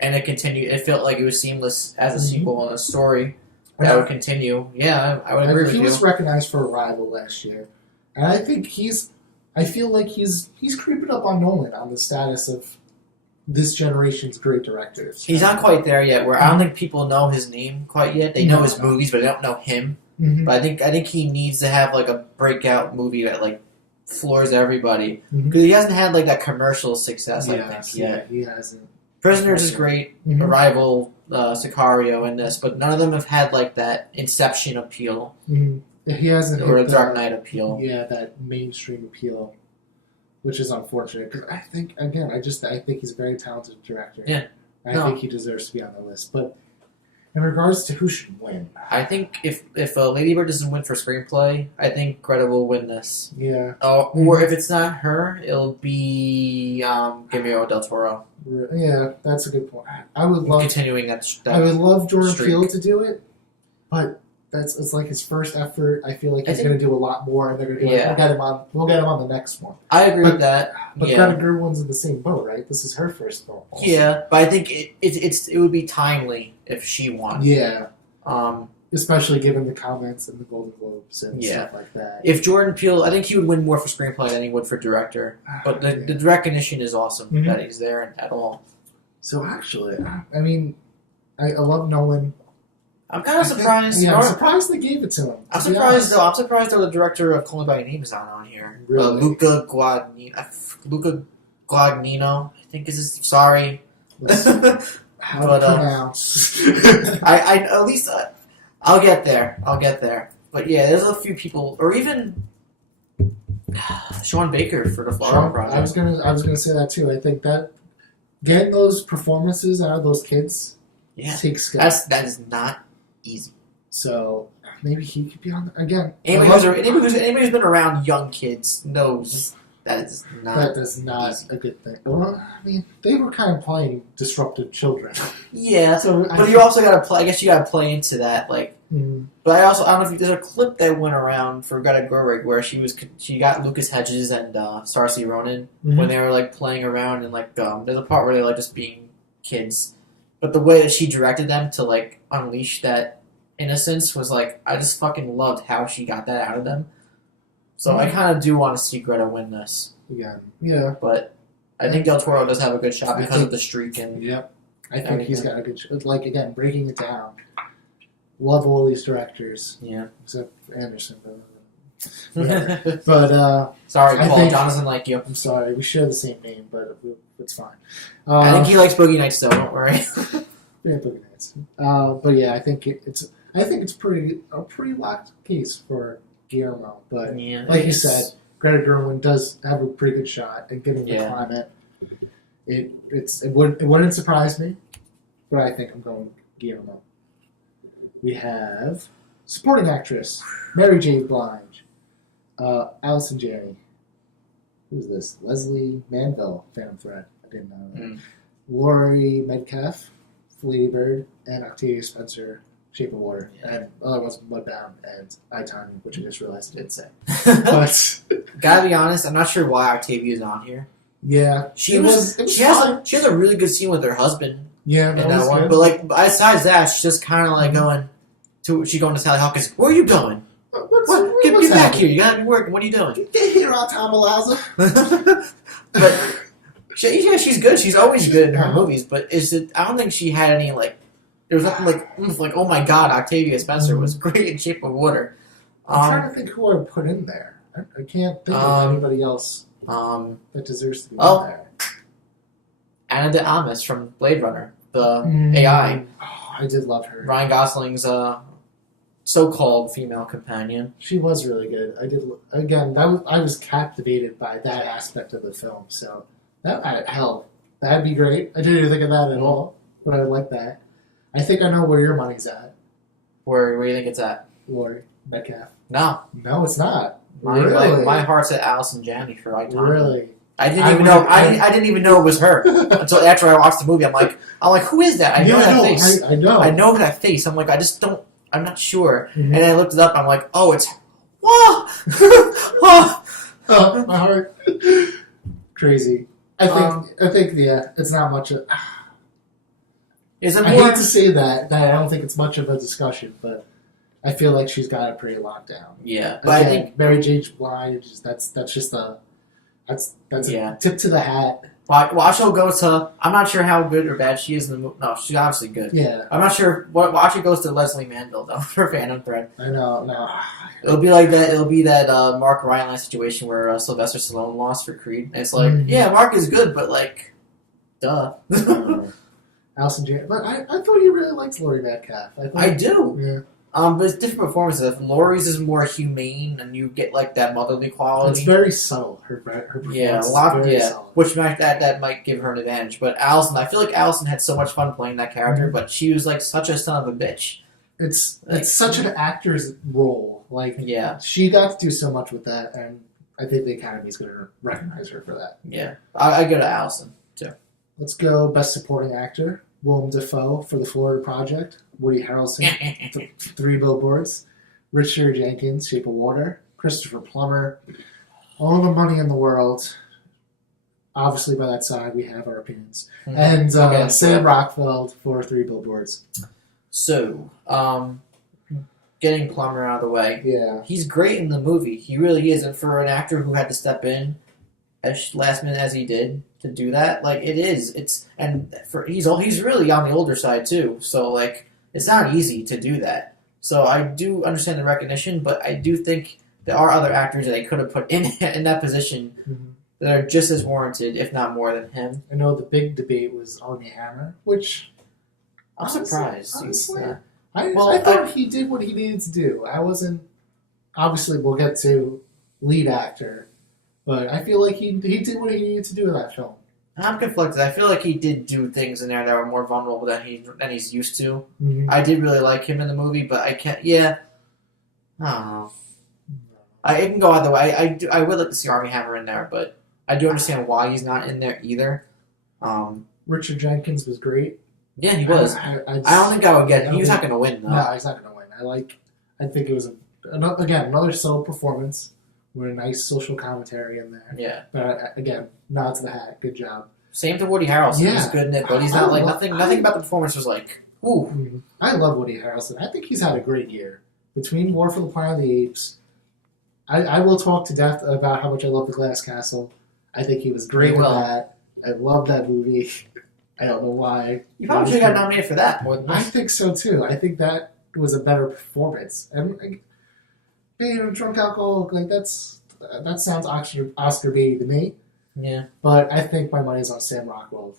and it felt like it was seamless as a sequel and a story that would continue. Yeah, I would agree with you. He was recognized for Arrival last year, and I think I feel like he's creeping up on Nolan on the status of this generation's great directors. He's not quite there yet. Where I don't think people know his name quite yet. They know his movies, but they don't know him. Mm-hmm. But I think he needs to have a breakout movie that floors everybody because he hasn't had that commercial success. I think yet. He hasn't. Prisoners is great. Mm-hmm. Arrival, Sicario, and this, but none of them have had that Inception appeal. Mm-hmm. He hasn't or hit a Dark Knight appeal. Yeah, that mainstream appeal, which is unfortunate because I think he's a very talented director. Yeah, I think he deserves to be on the list, but. In regards to who should win, I think if Lady Bird doesn't win for screenplay, I think Greta will win this. Yeah. Or if it's not her, it'll be Guillermo del Toro. Yeah, that's a good point. I would love continuing that. I would love Jordan streak. Peele to do it, but it's like his first effort. I feel like he's going to do a lot more, and they're going to be like, we'll get him on the next one. I agree with that. But Greta Gerwig's in the same boat, right? This is her first film. Also. Yeah, but I think it would be timely if she won. Yeah. Especially given the comments in the Golden Globes and stuff like that. If Jordan Peele, I think he would win more for screenplay than he would for director. But the recognition is awesome that he's there at all. So actually, I mean, I love Nolan. I'm kind of surprised. I'm surprised they gave it to him. I'm surprised though the director of Call Me by Your Name is not on here. Really? Luca Guadagnino, I think is his. Sorry. How to pronounce? I at least I'll get there. But yeah, there's a few people, or even Sean Baker for the Florida Project. I was gonna say that too. I think that getting those performances out of those kids takes skill. That is not easy. So maybe he could be on again. Anybody who's been around young kids knows that is not easy. A good thing. Well, I mean, they were kind of playing disruptive children. Yeah, but you also got to play. I guess you got to play into that, But I don't know if there's a clip that went around for Greta Gerwig where she got Lucas Hedges and Saoirse Ronan when they were playing around and there's a part where they're just being kids, but the way that she directed them to unleash that innocence was I just fucking loved how she got that out of them. So I kind of do want to see Greta win this. Yeah. But I think Del Toro does have a good shot because of the streak and. Yep. I think he's got a good shot. Again, breaking it down. Love all these directors. Yeah. Except for Andersen, but but sorry, Paul. John doesn't like you. I'm sorry. We share the same name, but it's fine. I think he likes Boogie Nights still. Don't worry. Yeah, Boogie Nights. But yeah, I think it's a pretty locked case for Guillermo. But like you said, Greta Gerwig does have a pretty good shot, and given the climate, it wouldn't surprise me. But I think I'm going Guillermo. We have supporting actress Mary J. Blige, Allison Janney. Who's this? Leslie Manville, Phantom Thread. I didn't know that. Laurie Metcalf, Lady Bird, and Octavia Spencer, Shape of Water, Yeah. and other ones Mudbound and I, Tonya, which I just realized I didn't say. But But gotta be honest, I'm not sure why Octavia's on here. yeah, She it was she has a really good scene with her husband yeah, in that that was one. good. But like besides that, she's just kind of like she's going to Sally Hawkins. Where are you going? Get back here! You gotta be working. What are you doing? Get here on time, Eliza. But she's good. She's always good in her movies. But I don't think she had any like. There was nothing like oh my god, Octavia Spencer was great in Shape of Water. I'm trying to think who I would put in there. I can't think of anybody else that deserves to be in there. Anna de Amas from Blade Runner, the AI. Oh, I did love her. Ryan Gosling's so-called female companion. She was really good. I did. Again, I was captivated by that aspect of the film. So that'd be great. I didn't even think of that at all, but I would like that. I think I know where your money's at. Where do you think it's at? Laurie Metcalf. No, it's not. My heart's at Allison Janney for I, Tonya. Really? I didn't even know it was her until after I watched the movie. I'm like, who is that? I know that face. I know. I know that face. I'm like, I'm not sure. Mm-hmm. And I looked it up. I'm like, oh, it's whoa, whoa. Oh, my heart. Crazy. I think it's not much of. Is it I more? hate to say that I don't think it's much of a discussion, but I feel like she's got it pretty locked down. Yeah, but again, I think Mary J. Blige. That's just a tip to the hat. Watch her go to. I'm not sure how good or bad she is in the movie. No, she's obviously good. Yeah, I'm not sure. Watch her goes to Leslie Manville though for Phantom Thread. I know. No, It'll be like that. It'll be that Mark Rylance situation where Sylvester Stallone lost for Creed. And it's like, yeah, Mark is good, but like, duh. Allison Janney, but I thought you really liked Laurie Metcalf. I do. Yeah. But it's different performances. Laurie's is more humane, and you get like that motherly quality. It's very subtle. Her performance is very subtle. Which that might give her an advantage. But Allison, I feel like Allison had so much fun playing that character, but she was like such a son of a bitch. It's such an actor's role. Like, yeah, she got to do so much with that, and I think the Academy's going to recognize her for that. Yeah, I go to Allison too. Let's go Best Supporting Actor. Willem Dafoe for The Florida Project. Woody Harrelson, Three Billboards. Richard Jenkins, Shape of Water. Christopher Plummer, All the Money in the World. Obviously, by that side, we have our opinions. And Sam Rockwell for Three Billboards. So, getting Plummer out of the way. Yeah. He's great in the movie. He really is. And for an actor who had to step in as last minute as he did to do that, like, it is. He's really on the older side, too. So, like, it's not easy to do that. So I do understand the recognition, but I do think there are other actors that they could have put in that position that are just as warranted, if not more than him. I know the big debate was Armie Hammer, which I'm surprised. Honestly, I thought he did what he needed to do. I wasn't. Obviously, we'll get to lead actor, but I feel like he did what he needed to do in that film. I'm conflicted. I feel like he did do things in there that were more vulnerable than he's used to. Mm-hmm. I did really like him in the movie, but I can't. Yeah, I don't know. It can go either way. I would like to see Armie Hammer in there, but I do understand why he's not in there either. Richard Jenkins was great. Yeah, he was. I don't think I would get him. He was not going to win, though. No, he's not going to win. I think it was another solid performance with a nice social commentary in there. Yeah. But again, nod to the hat. Good job. Same to Woody Harrelson. Yeah. He's good in it, but he's not like nothing. Nothing about the performance was like, ooh. I love Woody Harrelson. I think he's had a great year between War for the Planet of the Apes. I will talk to death about how much I love The Glass Castle. I think he was great in that. I love that movie. I don't know why. You probably should have got nominated for that more than I think so too. I think that was a better performance. And being a drunk alcoholic, like that sounds Oscar baity to me. Yeah. But I think my money's on Sam Rockwell.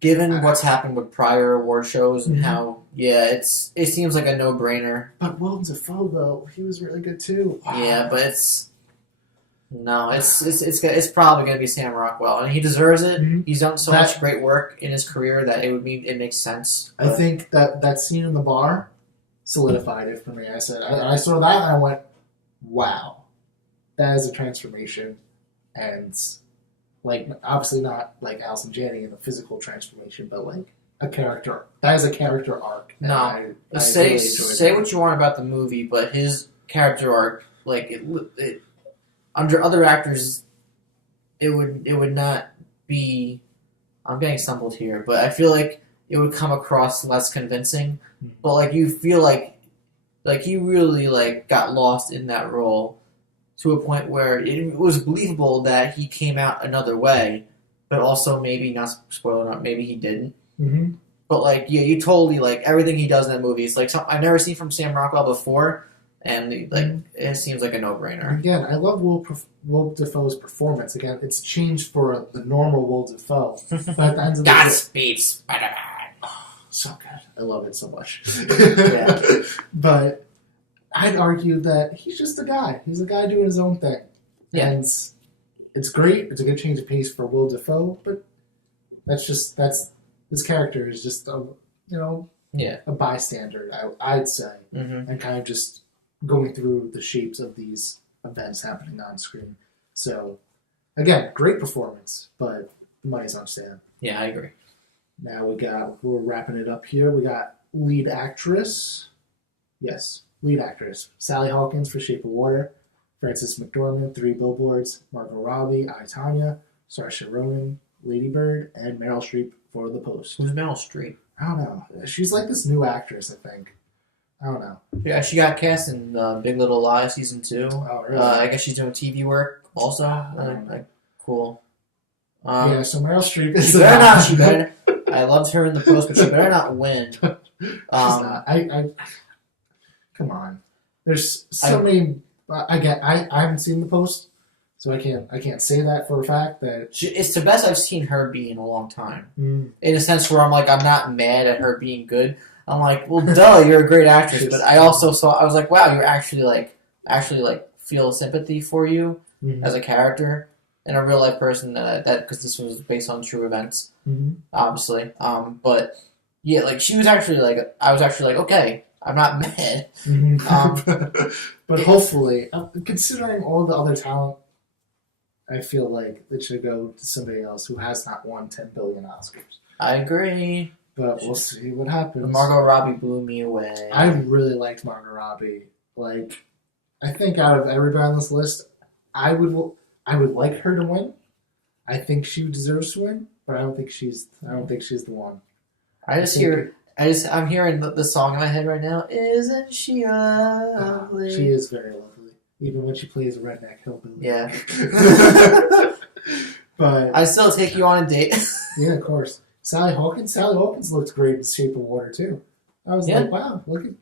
Given what's happened with prior award shows and how, it seems like a no-brainer. But Willem Dafoe, though, he was really good too. Wow. Yeah, but it's probably going to be Sam Rockwell, and he deserves it. Mm-hmm. He's done so much great work in his career that it makes sense. But I think that scene in the bar solidified it for me. I saw that and I went, wow, that is a transformation, and like obviously not like Allison Janney in the physical transformation, but like a character. That is a character arc. No, I say really say what you want about the movie, but his character arc, like it under other actors, it would not be. I'm getting stumbled here, but I feel like it would come across less convincing. But like you feel like he really like got lost in that role to a point where it was believable that he came out another way, but also maybe not spoiler not maybe he didn't. Mm-hmm. But like yeah, you totally like everything he does in that movie is like I've never seen from Sam Rockwell before, and like it seems like a no-brainer. Again, I love Will Dafoe's performance. Again, it's changed for the normal Will Dafoe. But at the end of Godspeed, Spider-Man. So good. I love it so much. Yeah. But I'd argue that he's just a guy. He's a guy doing his own thing. Yeah. And it's great. It's a good change of pace for Will Dafoe, but this character is just a bystander, I'd say. Mm-hmm. And kind of just going through the shapes of these events happening on screen. So again, great performance, but the money's on Stan. Yeah, I agree. Now we're wrapping it up here. We got lead actress. Yes, lead actress. Sally Hawkins for Shape of Water. Frances McDormand, 3 Billboards. Margot Robbie, I, Tonya. Saoirse Ronan, Lady Bird. And Meryl Streep for The Post. Who's Meryl Streep? I don't know. She's like this new actress, I think. I don't know. Yeah, she got cast in Big Little Lies season 2. Oh, really? I guess she's doing TV work also. Cool. Yeah, so Meryl Streep is... She better. I loved her in The Post, but she better not win. She's not. Come on. There's so many... I haven't seen The Post, so I can't say that for a fact. That it's the best I've seen her be in a long time. Mm. In a sense where I'm like, I'm not mad at her being good. I'm like, well, duh, you're a great actress. But I also I was like, wow, you're actually feel sympathy for you as a character and a real life person that because this was based on true events, obviously. But yeah, like she was actually like, I was actually like, okay, I'm not mad. But hopefully, considering all the other talent, I feel like it should go to somebody else who has not won 10 billion Oscars. I agree. But we'll see what happens. Margot Robbie blew me away. I really liked Margot Robbie. Like, I think out of everybody on this list, I would like her to win. I think she deserves to win, but I don't think she's the one. I'm hearing the song in my head right now. Isn't she lovely? She is very lovely, even when she plays a redneck hillbilly. Yeah. But I still take you on a date. Yeah, of course. Sally Hawkins looked great in Shape of Water too. I was like, wow, looking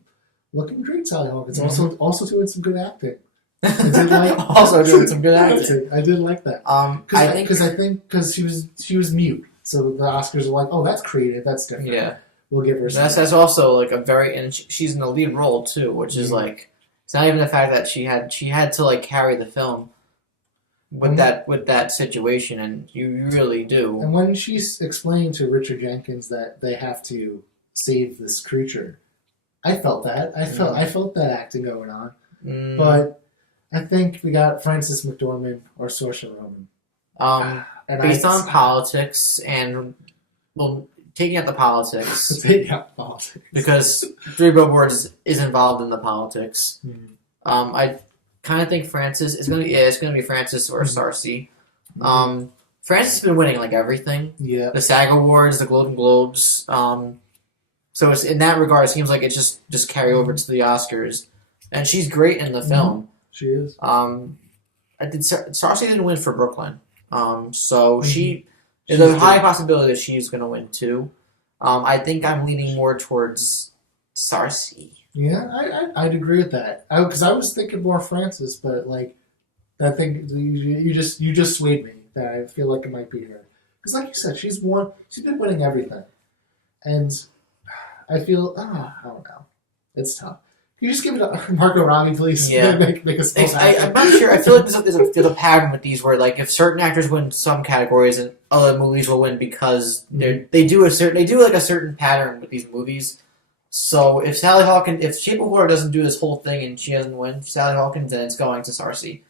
great, Sally Hawkins. Mm-hmm. Also doing some good acting. Also doing some good acting. I did like that. Because she was mute, so the Oscars were like, oh, that's creative, that's different. Yeah, we'll give her. That's also like a very, and she's in the lead role too, which is like, it's not even the fact that she had to like carry the film with that situation, and you really do. And when she's explaining to Richard Jenkins that they have to save this creature, I felt that. I felt that acting going on. But I think we got Frances McDormand or Saoirse Ronan. Based on politics and taking out the politics. Because 3 Billboards is involved in the politics. I kind of think Frances is gonna be Frances or Saoirse. Frances has been winning like everything. Yeah. The SAG Awards, the Golden Globes. So it's in that regard, it seems like it's just carry over to the Oscars, and she's great in the film. She is. Saoirse didn't win for Brooklyn, so there's a high possibility that she's going to win too. I think I'm leaning more towards Saoirse. Yeah, I'd agree with that. Because I was thinking more Frances, but like that thing, you just swayed me. That I feel like it might be her. Because like you said, she's been winning everything, and I feel I don't know. It's tough. Can you just give it to Margot Robbie, please? Yeah. make us I'm not sure. I feel like there's a pattern with these where like if certain actors win some categories and other movies will win because they do a certain pattern with these movies. So if Shape of Water doesn't do this whole thing and she doesn't win Sally Hawkins, then it's going to Saoirse.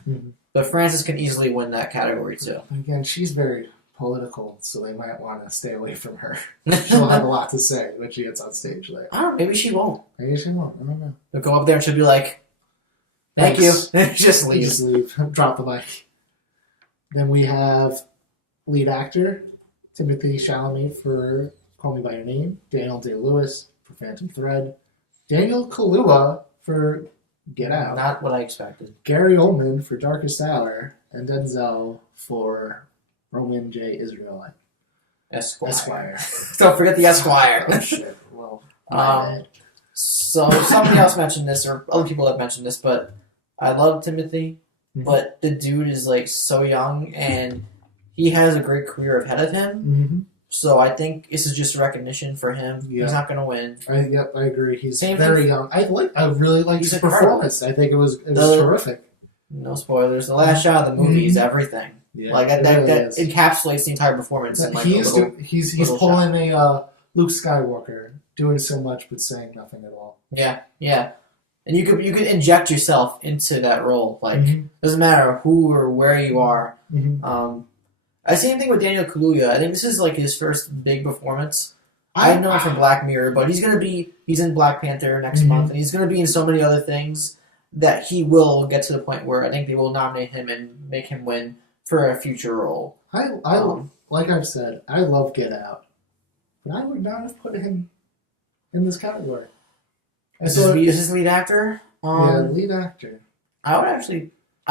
But Frances can easily win that category too. Again, she's very political, so they might want to stay away from her. She'll have a lot to say when she gets on stage later. I don't know, maybe she won't. Maybe she won't. I don't know. They'll go up there and she'll be like, thank you. Just leave. Just leave. Drop the mic. Then we have lead actor, Timothée Chalamet for Call Me By Your Name, Daniel Day-Lewis for Phantom Thread, Daniel Kaluuya for Get Out. Not what I expected. Gary Oldman for Darkest Hour, and Denzel for Roman J. Israelite. Esquire. Don't forget the Esquire. Oh, shit. Well, my bad. So somebody else mentioned this, or other people have mentioned this, but I love Timothy, but the dude is like so young, and he has a great career ahead of him. Mm-hmm. So I think this is just a recognition for him. Yeah. He's not going to win. I agree. He's very young. I really like his performance. I think it was terrific. No spoilers. The last shot of the movie is everything. Yeah, like that encapsulates the entire performance. In like he's pulling a Luke Skywalker, doing so much but saying nothing at all. Yeah, yeah. And you could inject yourself into that role. Like doesn't matter who or where you are. Mm-hmm. I same thing with Daniel Kaluuya. I think this is like his first big performance. I know him from Black Mirror, but he's in Black Panther next month, and he's gonna be in so many other things that he will get to the point where I think they will nominate him and make him win for a future role. Like I've said, I love Get Out, but I would not have put him in this category. Is his lead actor? Lead actor. I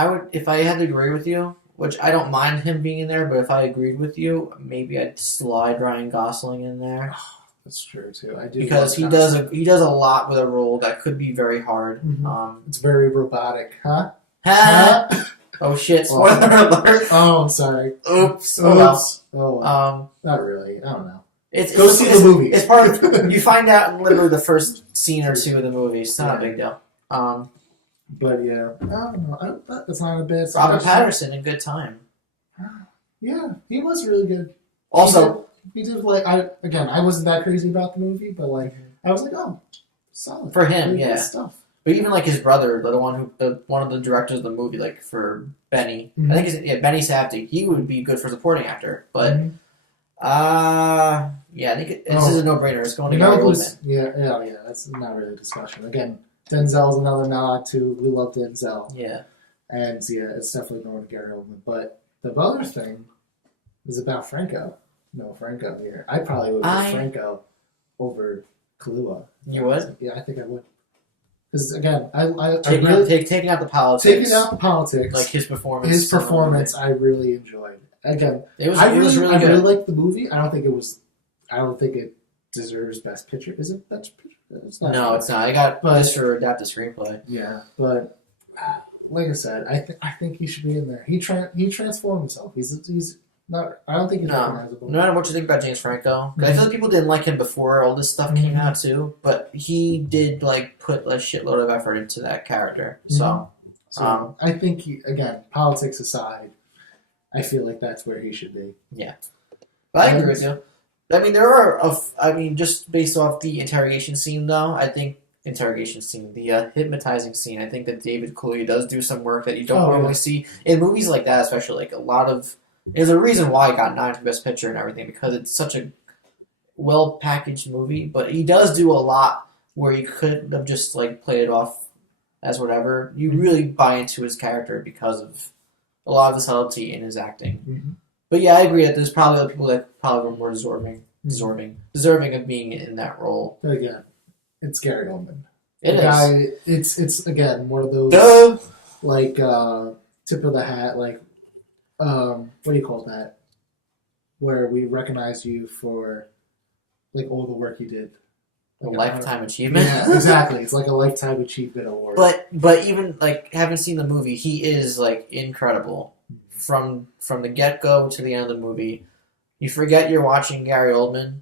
would if I had to agree with you, which I don't mind him being in there, but if I agreed with you, maybe I'd slide Ryan Gosling in there. That's true too. I do because he does a lot with a role that could be very hard. Mm-hmm. It's very robotic, huh? Oh shit! Spoiler alert! Oh, sorry. Oops. Oh, not really. I don't know. Go see the movie. It's part of. You find out in literally the first scene or two of the movie. It's not a big deal. But yeah, I don't know. That's not a bad. Robert Pattinson in Good Time. Yeah, he was really good. Also. He did like I wasn't that crazy about the movie, but like I was like, oh, solid for him, really yeah. Stuff. But even like his brother, one of the directors of the movie, like for Benny, I think Benny Safdie, he would be good for supporting actor. But I think this is a no-brainer. It's going to Gary Oldman. Yeah. That's not really a discussion. Again, Denzel's another nod to we love Denzel. Yeah, and it's definitely going to Gary Oldman. But the other thing is about Franco. No, Franco here. I probably would put Franco over Kaluuya. You would? Yeah, I think I would. Because again, taking out the politics. Taking out the politics. Like his performance. I really enjoyed. Again, it was really good. I really liked the movie. I don't think it deserves Best Picture. Is it Best Picture? It's not. No, it's not. I got this for adapted screenplay. Yeah, but like I said, I think he should be in there. He transformed himself. He's not. I don't think he's recognizable. No matter what you think about James Franco, I feel like people didn't like him before all this stuff came out too. But he did like put a shitload of effort into that character. So I think politics aside, I feel like that's where he should be. Yeah, but I agree with you. I mean, just based off the interrogation scene, though, I think the hypnotizing scene. I think that David Kaluuya does do some work that you don't normally see in movies like that, especially like a lot of. There's a reason why he got nominated for Best Picture and everything because it's such a well-packaged movie. But he does do a lot where you could have just like played it off as whatever. You really buy into his character because of a lot of the subtlety in his acting. Mm-hmm. But yeah, I agree that there's probably other people that probably were more deserving of being in that role. But again, it's Gary Oldman. It's again one of those like tip of the hat like. What do you call that? Where we recognize you for like all the work you did. Like a lifetime achievement. Yeah, exactly. It's like a lifetime achievement award. But even like having seen the movie, he is like incredible from the get go to the end of the movie. You forget you're watching Gary Oldman,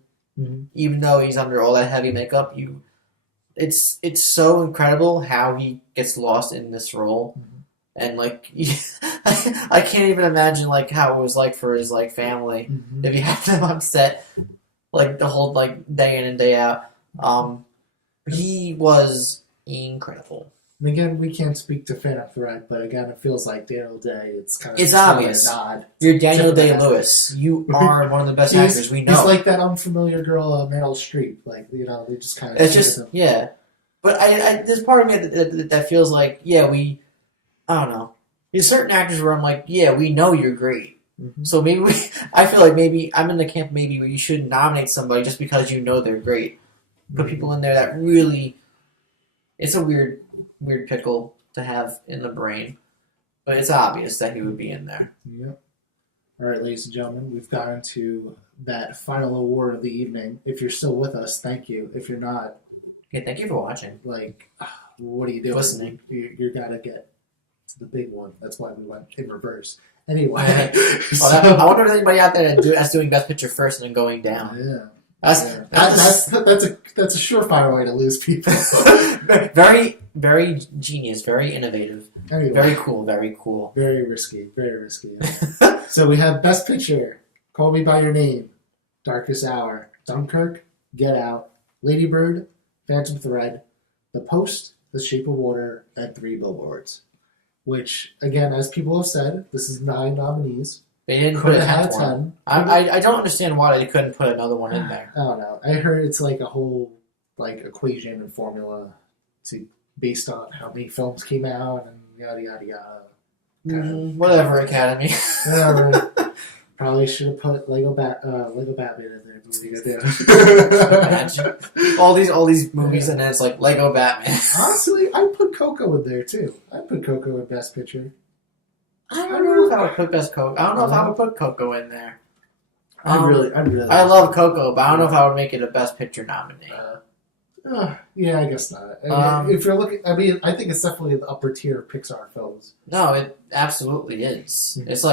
even though he's under all that heavy makeup. It's so incredible how he gets lost in this role. And like, I can't even imagine like how it was like for his like family if you had them on set like the whole like day in and day out. He was incredible. And again, we can't speak to Phantom Thread, but again, it feels like Daniel Day. It's obvious. Nod. You're Daniel Day-Lewis. You are one of the best actors we know. He's like that unfamiliar girl, Meryl Streep. Like, they just kind of. It's just But there's part of me that feels like I don't know. There's certain actors where I'm like, we know you're great. Mm-hmm. So maybe I feel like maybe I'm in the camp maybe where you should nominate somebody just because you know they're great. Put people in there that really. It's a weird pickle to have in the brain, but it's obvious that he would be in there. Yep. All right, ladies and gentlemen, we've gotten to that final award of the evening. If you're still with us, thank you. If you're not, thank you for watching. What are you doing? Listening. You gotta get to the big one. That's why we went in reverse. Anyway, I wonder if there's anybody out there that's doing Best Picture first and then going down. Yeah. That's a surefire way to lose people. Very, very genius, very innovative, anyway, very cool, very cool. Very risky, very risky. So we have Best Picture, Call Me By Your Name, Darkest Hour, Dunkirk, Get Out, Lady Bird, Phantom Thread, The Post, The Shape of Water, and 3 Billboards. Which, again, as people have said, this is 9 nominees. They didn't put a 10. I don't understand why they couldn't put another one in there. I don't know. I heard it's like a whole equation and formula based on how many films came out and yada yada yada. Whatever, Academy. Whatever. Probably should have put Lego Batman in there. Imagine. all these movies and then it's like Lego Batman. Honestly, I'd put Coco in there too. I'd put Coco in Best Picture. I don't know if I would put Best Coco. I don't know if I would put Coco in there. I love Coco, but I don't know if I would make it a Best Picture nominee. Yeah, I guess not. If you're looking, I think it's definitely the upper tier of Pixar films. No, it absolutely is. Mm-hmm. It's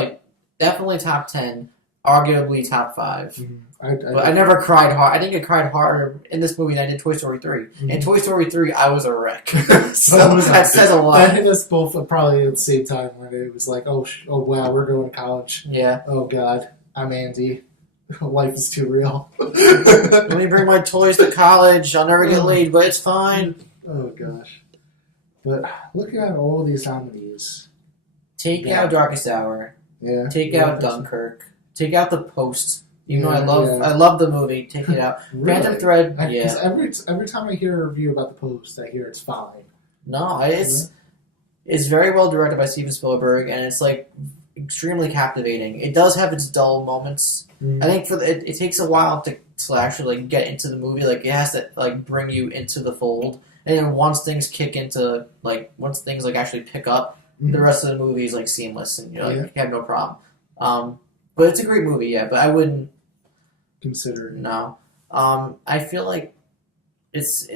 definitely top 10, arguably top 5. Mm-hmm. But I never cried hard. I think I cried harder in this movie than I did Toy Story 3. Mm-hmm. In Toy Story 3, I was a wreck. So that says a lot. That hit us both probably at the same time when it was like, oh wow, we're going to college. Yeah. Oh God, I'm Andy. Life is too real. Let me bring my toys to college. I'll never get laid, but it's fine. Oh gosh. But looking at all these nominees. Take out Darkest Hour. Yeah. Take out Dunkirk. Take out The Post. I love the movie. Take it out. Really? Phantom Thread. Every time I hear a review about The Post, I hear it's fine. No, it's very well directed by Steven Spielberg, and it's extremely captivating. It does have its dull moments. Mm-hmm. I think it takes a while to actually get into the movie. It has to bring you into the fold, and then once things kick into once things actually pick up, mm-hmm. the rest of the movie is seamless, and you have no problem. But it's a great movie, yeah. But I wouldn't consider it. No. I feel like it's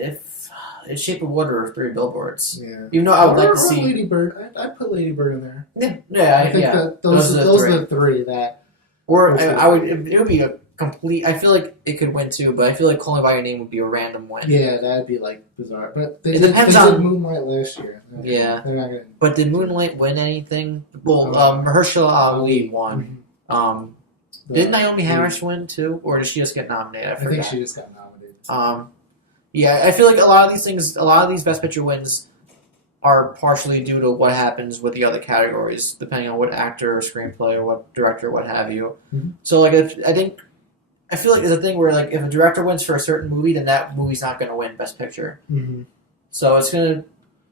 Shape of Water or 3 Billboards. Yeah. Even though I would like to see Lady Bird. I'd put Lady Bird in there. Yeah. I think that those are the 3 that. Or it would be a complete. I feel like it could win too, but I feel like Call Me by Your Name would be a random win. Yeah, that'd be bizarre. But it depends on Moonlight last year. Yeah. They're not gonna. But did Moonlight win anything? Well, Mahershala Ali won. Mm-hmm. Did Naomi Harris win too, or did she just get nominated? I think she just got nominated. Yeah, I feel like a lot of these Best Picture wins are partially due to what happens with the other categories, depending on what actor or screenplay or what director, what have you. Mm-hmm. So, I feel like there's a thing where, if a director wins for a certain movie, then that movie's not going to win Best Picture. Mm-hmm. So it's going to,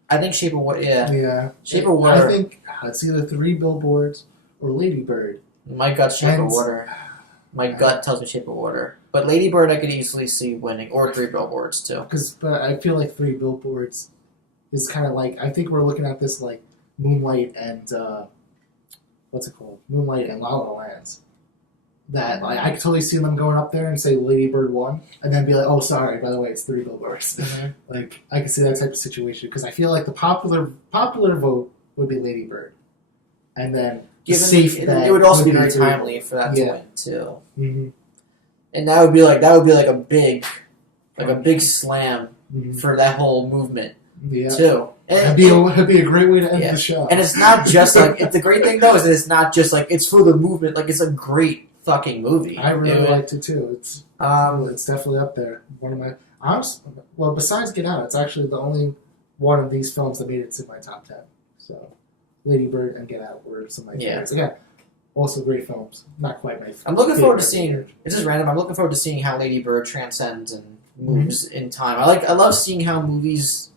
I think Shape of Water, yeah. Shape of Water. I think it's either 3 Billboards or Lady Bird. My gut's Shape of Water. My gut tells me Shape of Water. But Lady Bird I could easily see winning, or 3 Billboards too. But I feel like 3 Billboards is kind of I think we're looking at this Moonlight and what's it called? Moonlight and La La Land. That I could totally see them going up there and say Lady Bird won, and then be like, oh sorry, by the way, it's 3 Billboards. Mm-hmm. I could see that type of situation because I feel like the popular vote would be Lady Bird, and then it would also be very timely for that to win too. Mm-hmm. And that would be a big slam mm-hmm. for that whole movement. Yeah. Too. It'd be a great way to end the show. And it's not just the great thing though is that it's not just it's for the movement. It's a great fucking movie. I really liked it too. It's definitely up there. One of my besides Get Out, it's actually the only one of these films that made it to my top 10. So, Lady Bird and Get Out were some of my favorites. Again, also great films. Not quite my favorite. I'm looking forward to seeing. It's just random. I'm looking forward to seeing how Lady Bird transcends and moves in time. I love seeing how movies,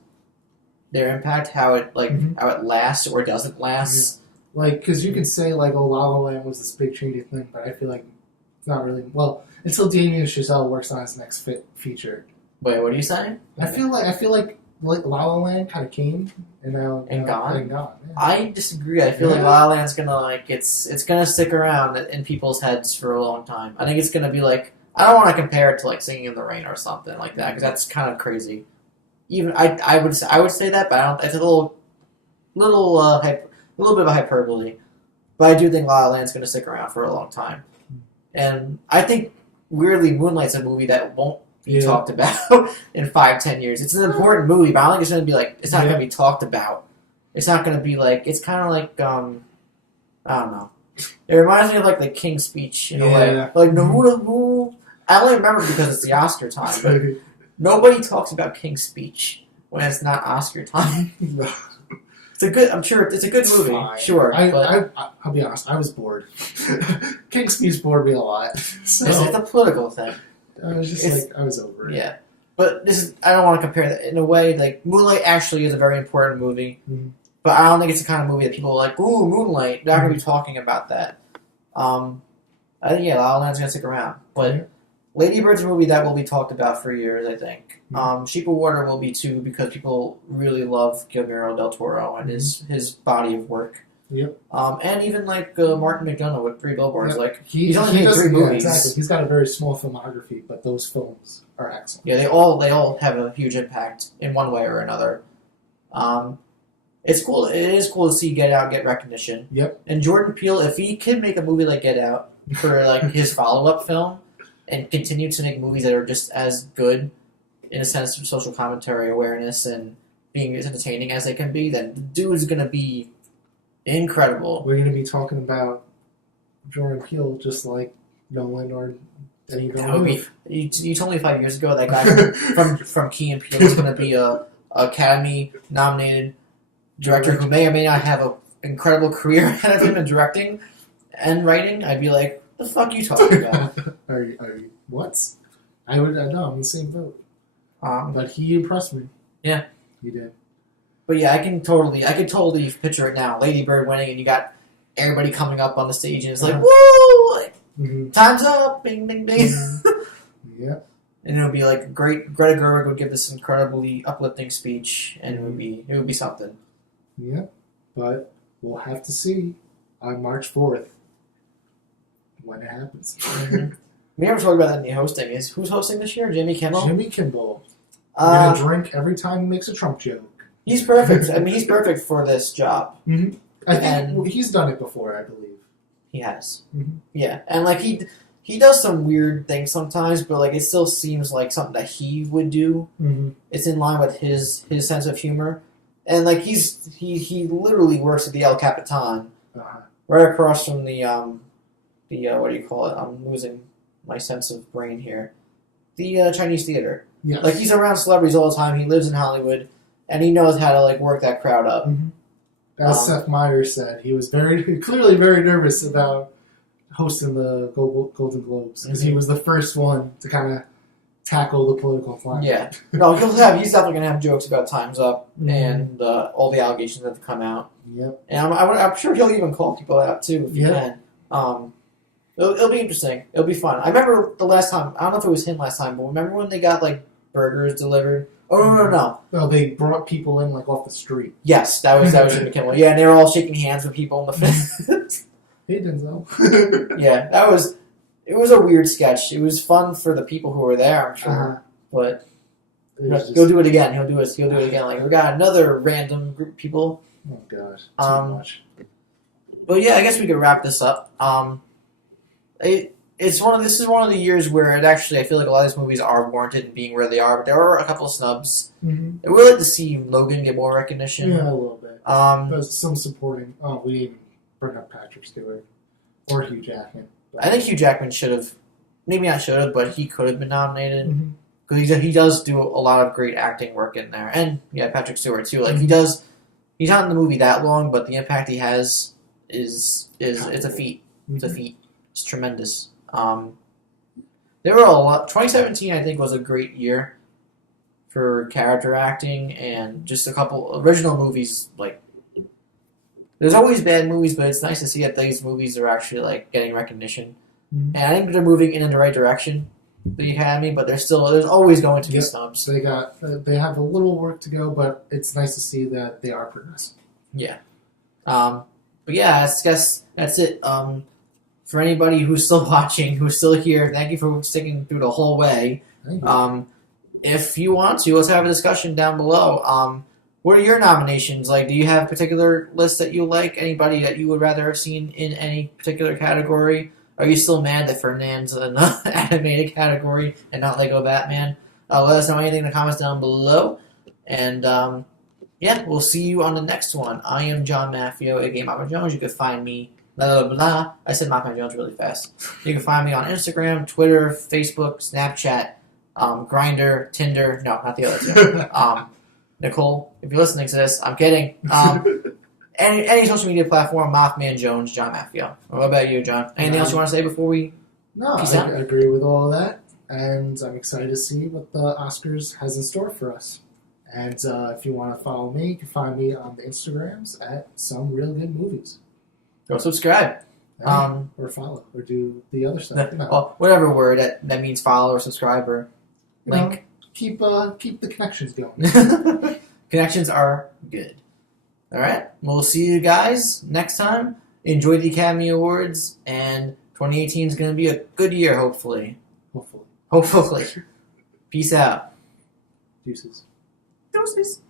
their impact, how it how it lasts or doesn't last. Like, because you could say like, oh, La La Land was this big trendy thing, but I feel like it's not really. Well, until Damien Chazelle works on his next feature. Wait, what are you saying? I feel like La La Land kind of came and now gone. Yeah. I disagree. I feel like La La Land's gonna it's gonna stick around in people's heads for a long time. I think it's gonna be like, I don't want to compare it to like Singing in the Rain or something like that because that's kind of crazy. Even I would say that, but I don't. It's a little bit of a hyperbole. But I do think La La Land's gonna stick around for a long time, and I think weirdly Moonlight's a movie that won't be talked about in 5-10 years. It's an important movie, but I don't think it's going to be like, it's not going to be talked about. It's not going to be like, it's kind of like, I don't know. It reminds me of like the King's Speech in a way. Like, no, I only remember because it's the Oscar time, but nobody talks about King's Speech when it's not Oscar time. I'm sure it's a good movie. Fine. Sure. I'll be honest, I was bored. King's Speech bored me a lot. So. It's a political thing. I was just I was over it. Yeah. But I don't want to compare that. In a way, like, Moonlight actually is a very important movie. But I don't think it's the kind of movie that people are like, ooh, Moonlight. They're not going to be talking about that. I think, La La Land's going to stick around. But Lady Bird's a movie that will be talked about for years, I think. Sheep of Water will be too, because people really love Guillermo del Toro and his body of work. Yep. And even like Martin McDonough with 3 Billboards, like he's only made 3 movies. Exactly. He's got a very small filmography, but those films are excellent. Yeah, they all have a huge impact in one way or another. It's cool. It is cool to see Get Out get recognition. Yep. And Jordan Peele, if he can make a movie like Get Out for like his follow-up film, and continue to make movies that are just as good in a sense of social commentary, awareness, and being as entertaining as they can be, then the dude is gonna be incredible. We're going to be talking about Jordan Peele just like Nolan or Denny Villeneuve. You told me 5 years ago that guy from Key and Peele was going to be a Academy-nominated director who may or may not have an incredible career ahead of him in directing and writing. I'd be like, the fuck are you talking about? Are you what? I would know, I'm in the same boat. But he impressed me. Yeah. He did. But yeah, I could totally picture it now. Lady Bird winning, and you got everybody coming up on the stage, and it's like, woo! Like, time's up! Bing, bing, bing. Yeah. And it would be like great. Greta Gerwig would give this incredibly uplifting speech, and it would be something. Yeah, but we'll have to see on March 4th when it happens. We never talked about that in the hosting. Who's hosting this year? Jimmy Kimmel? Jimmy Kimmel. We're going to drink every time he makes a Trump joke. He's perfect. I mean, he's perfect for this job. I think he's done it before, I believe. He has. Yeah, and like he does some weird things sometimes, but like it still seems like something that he would do. It's in line with his sense of humor, and like he literally works at the El Capitan, right across from the what do you call it? I'm losing my sense of brain here. The Chinese theater. Yes. Like he's around celebrities all the time. He lives in Hollywood, and he knows how to like work that crowd up. As Seth Meyers said, he was clearly very nervous about hosting the Golden Globes because he was the first one to kind of tackle the political climate. Yeah, no, he's definitely gonna have jokes about Time's Up and all the allegations that have come out. Yep, and I'm sure he'll even call people out too if he can. It'll be interesting. It'll be fun. I remember the last time. I don't know if it was him last time, but remember when they got like burgers delivered? Oh no! No, they brought people in like off the street. Yes, that was Jimmy Kimmel. Yeah, and they were all shaking hands with people in the film. Hey, Denzel. Yeah, it was a weird sketch. It was fun for the people who were there, I'm sure. But he'll do it again. He'll do it again. Like we got another random group of people. Oh gosh, too much. But yeah, I guess we could wrap this up. This is one of the years where I feel like a lot of these movies are warranted in being where they are, but there are a couple of snubs. I would like to see Logan get more recognition. Yeah, a little bit. But some supporting. Oh, we didn't bring up Patrick Stewart or Hugh Jackman. I think Hugh Jackman should have, maybe not should have, but he could have been nominated because he does do a lot of great acting work in there, and yeah, Patrick Stewart too. Like he does, he's not in the movie that long, but the impact he has is it's a feat. It's a feat. It's tremendous. There were a lot. 2017, I think, was a great year for character acting and just a couple original movies. Like, there's always bad movies, but it's nice to see that these movies are actually like getting recognition. And I think they're moving in the right direction, the Academy. But there's always going to be snubs. They have a little work to go, but it's nice to see that they are progressing. Yeah. But yeah, I guess that's it. For anybody who's still watching, who's still here, thank you for sticking through the whole way. If you want to, let's have a discussion down below. What are your nominations? Like, do you have particular lists that you like? Anybody that you would rather have seen in any particular category? Are you still mad that Ferdinand's in the animated category and not Lego Batman? Let us know anything in the comments down below. And, yeah, we'll see you on the next one. I am John Maffeo, aka Maffman Jones. You can find me, blah, blah, blah. I said Maffman Jones really fast. You can find me on Instagram, Twitter, Facebook, Snapchat, Grindr, Tinder. No, not the other two. Nicole, if you're listening to this, I'm kidding. Any social media platform, MaffmanJones, John Maffeo. What about you, John? Anything else you want to say before we peace out? I agree with all of that, and I'm excited to see what the Oscars has in store for us. And if you want to follow me, you can find me on the Instagrams at Some Real Good Movies. Go subscribe. Or follow, or do the other stuff. Well, whatever word that means follow or subscribe or link. Keep the connections going. Connections are good. All right. We'll see you guys next time. Enjoy the Academy Awards, and 2018 is going to be a good year, hopefully. Hopefully. Peace out. Deuces. Deuces.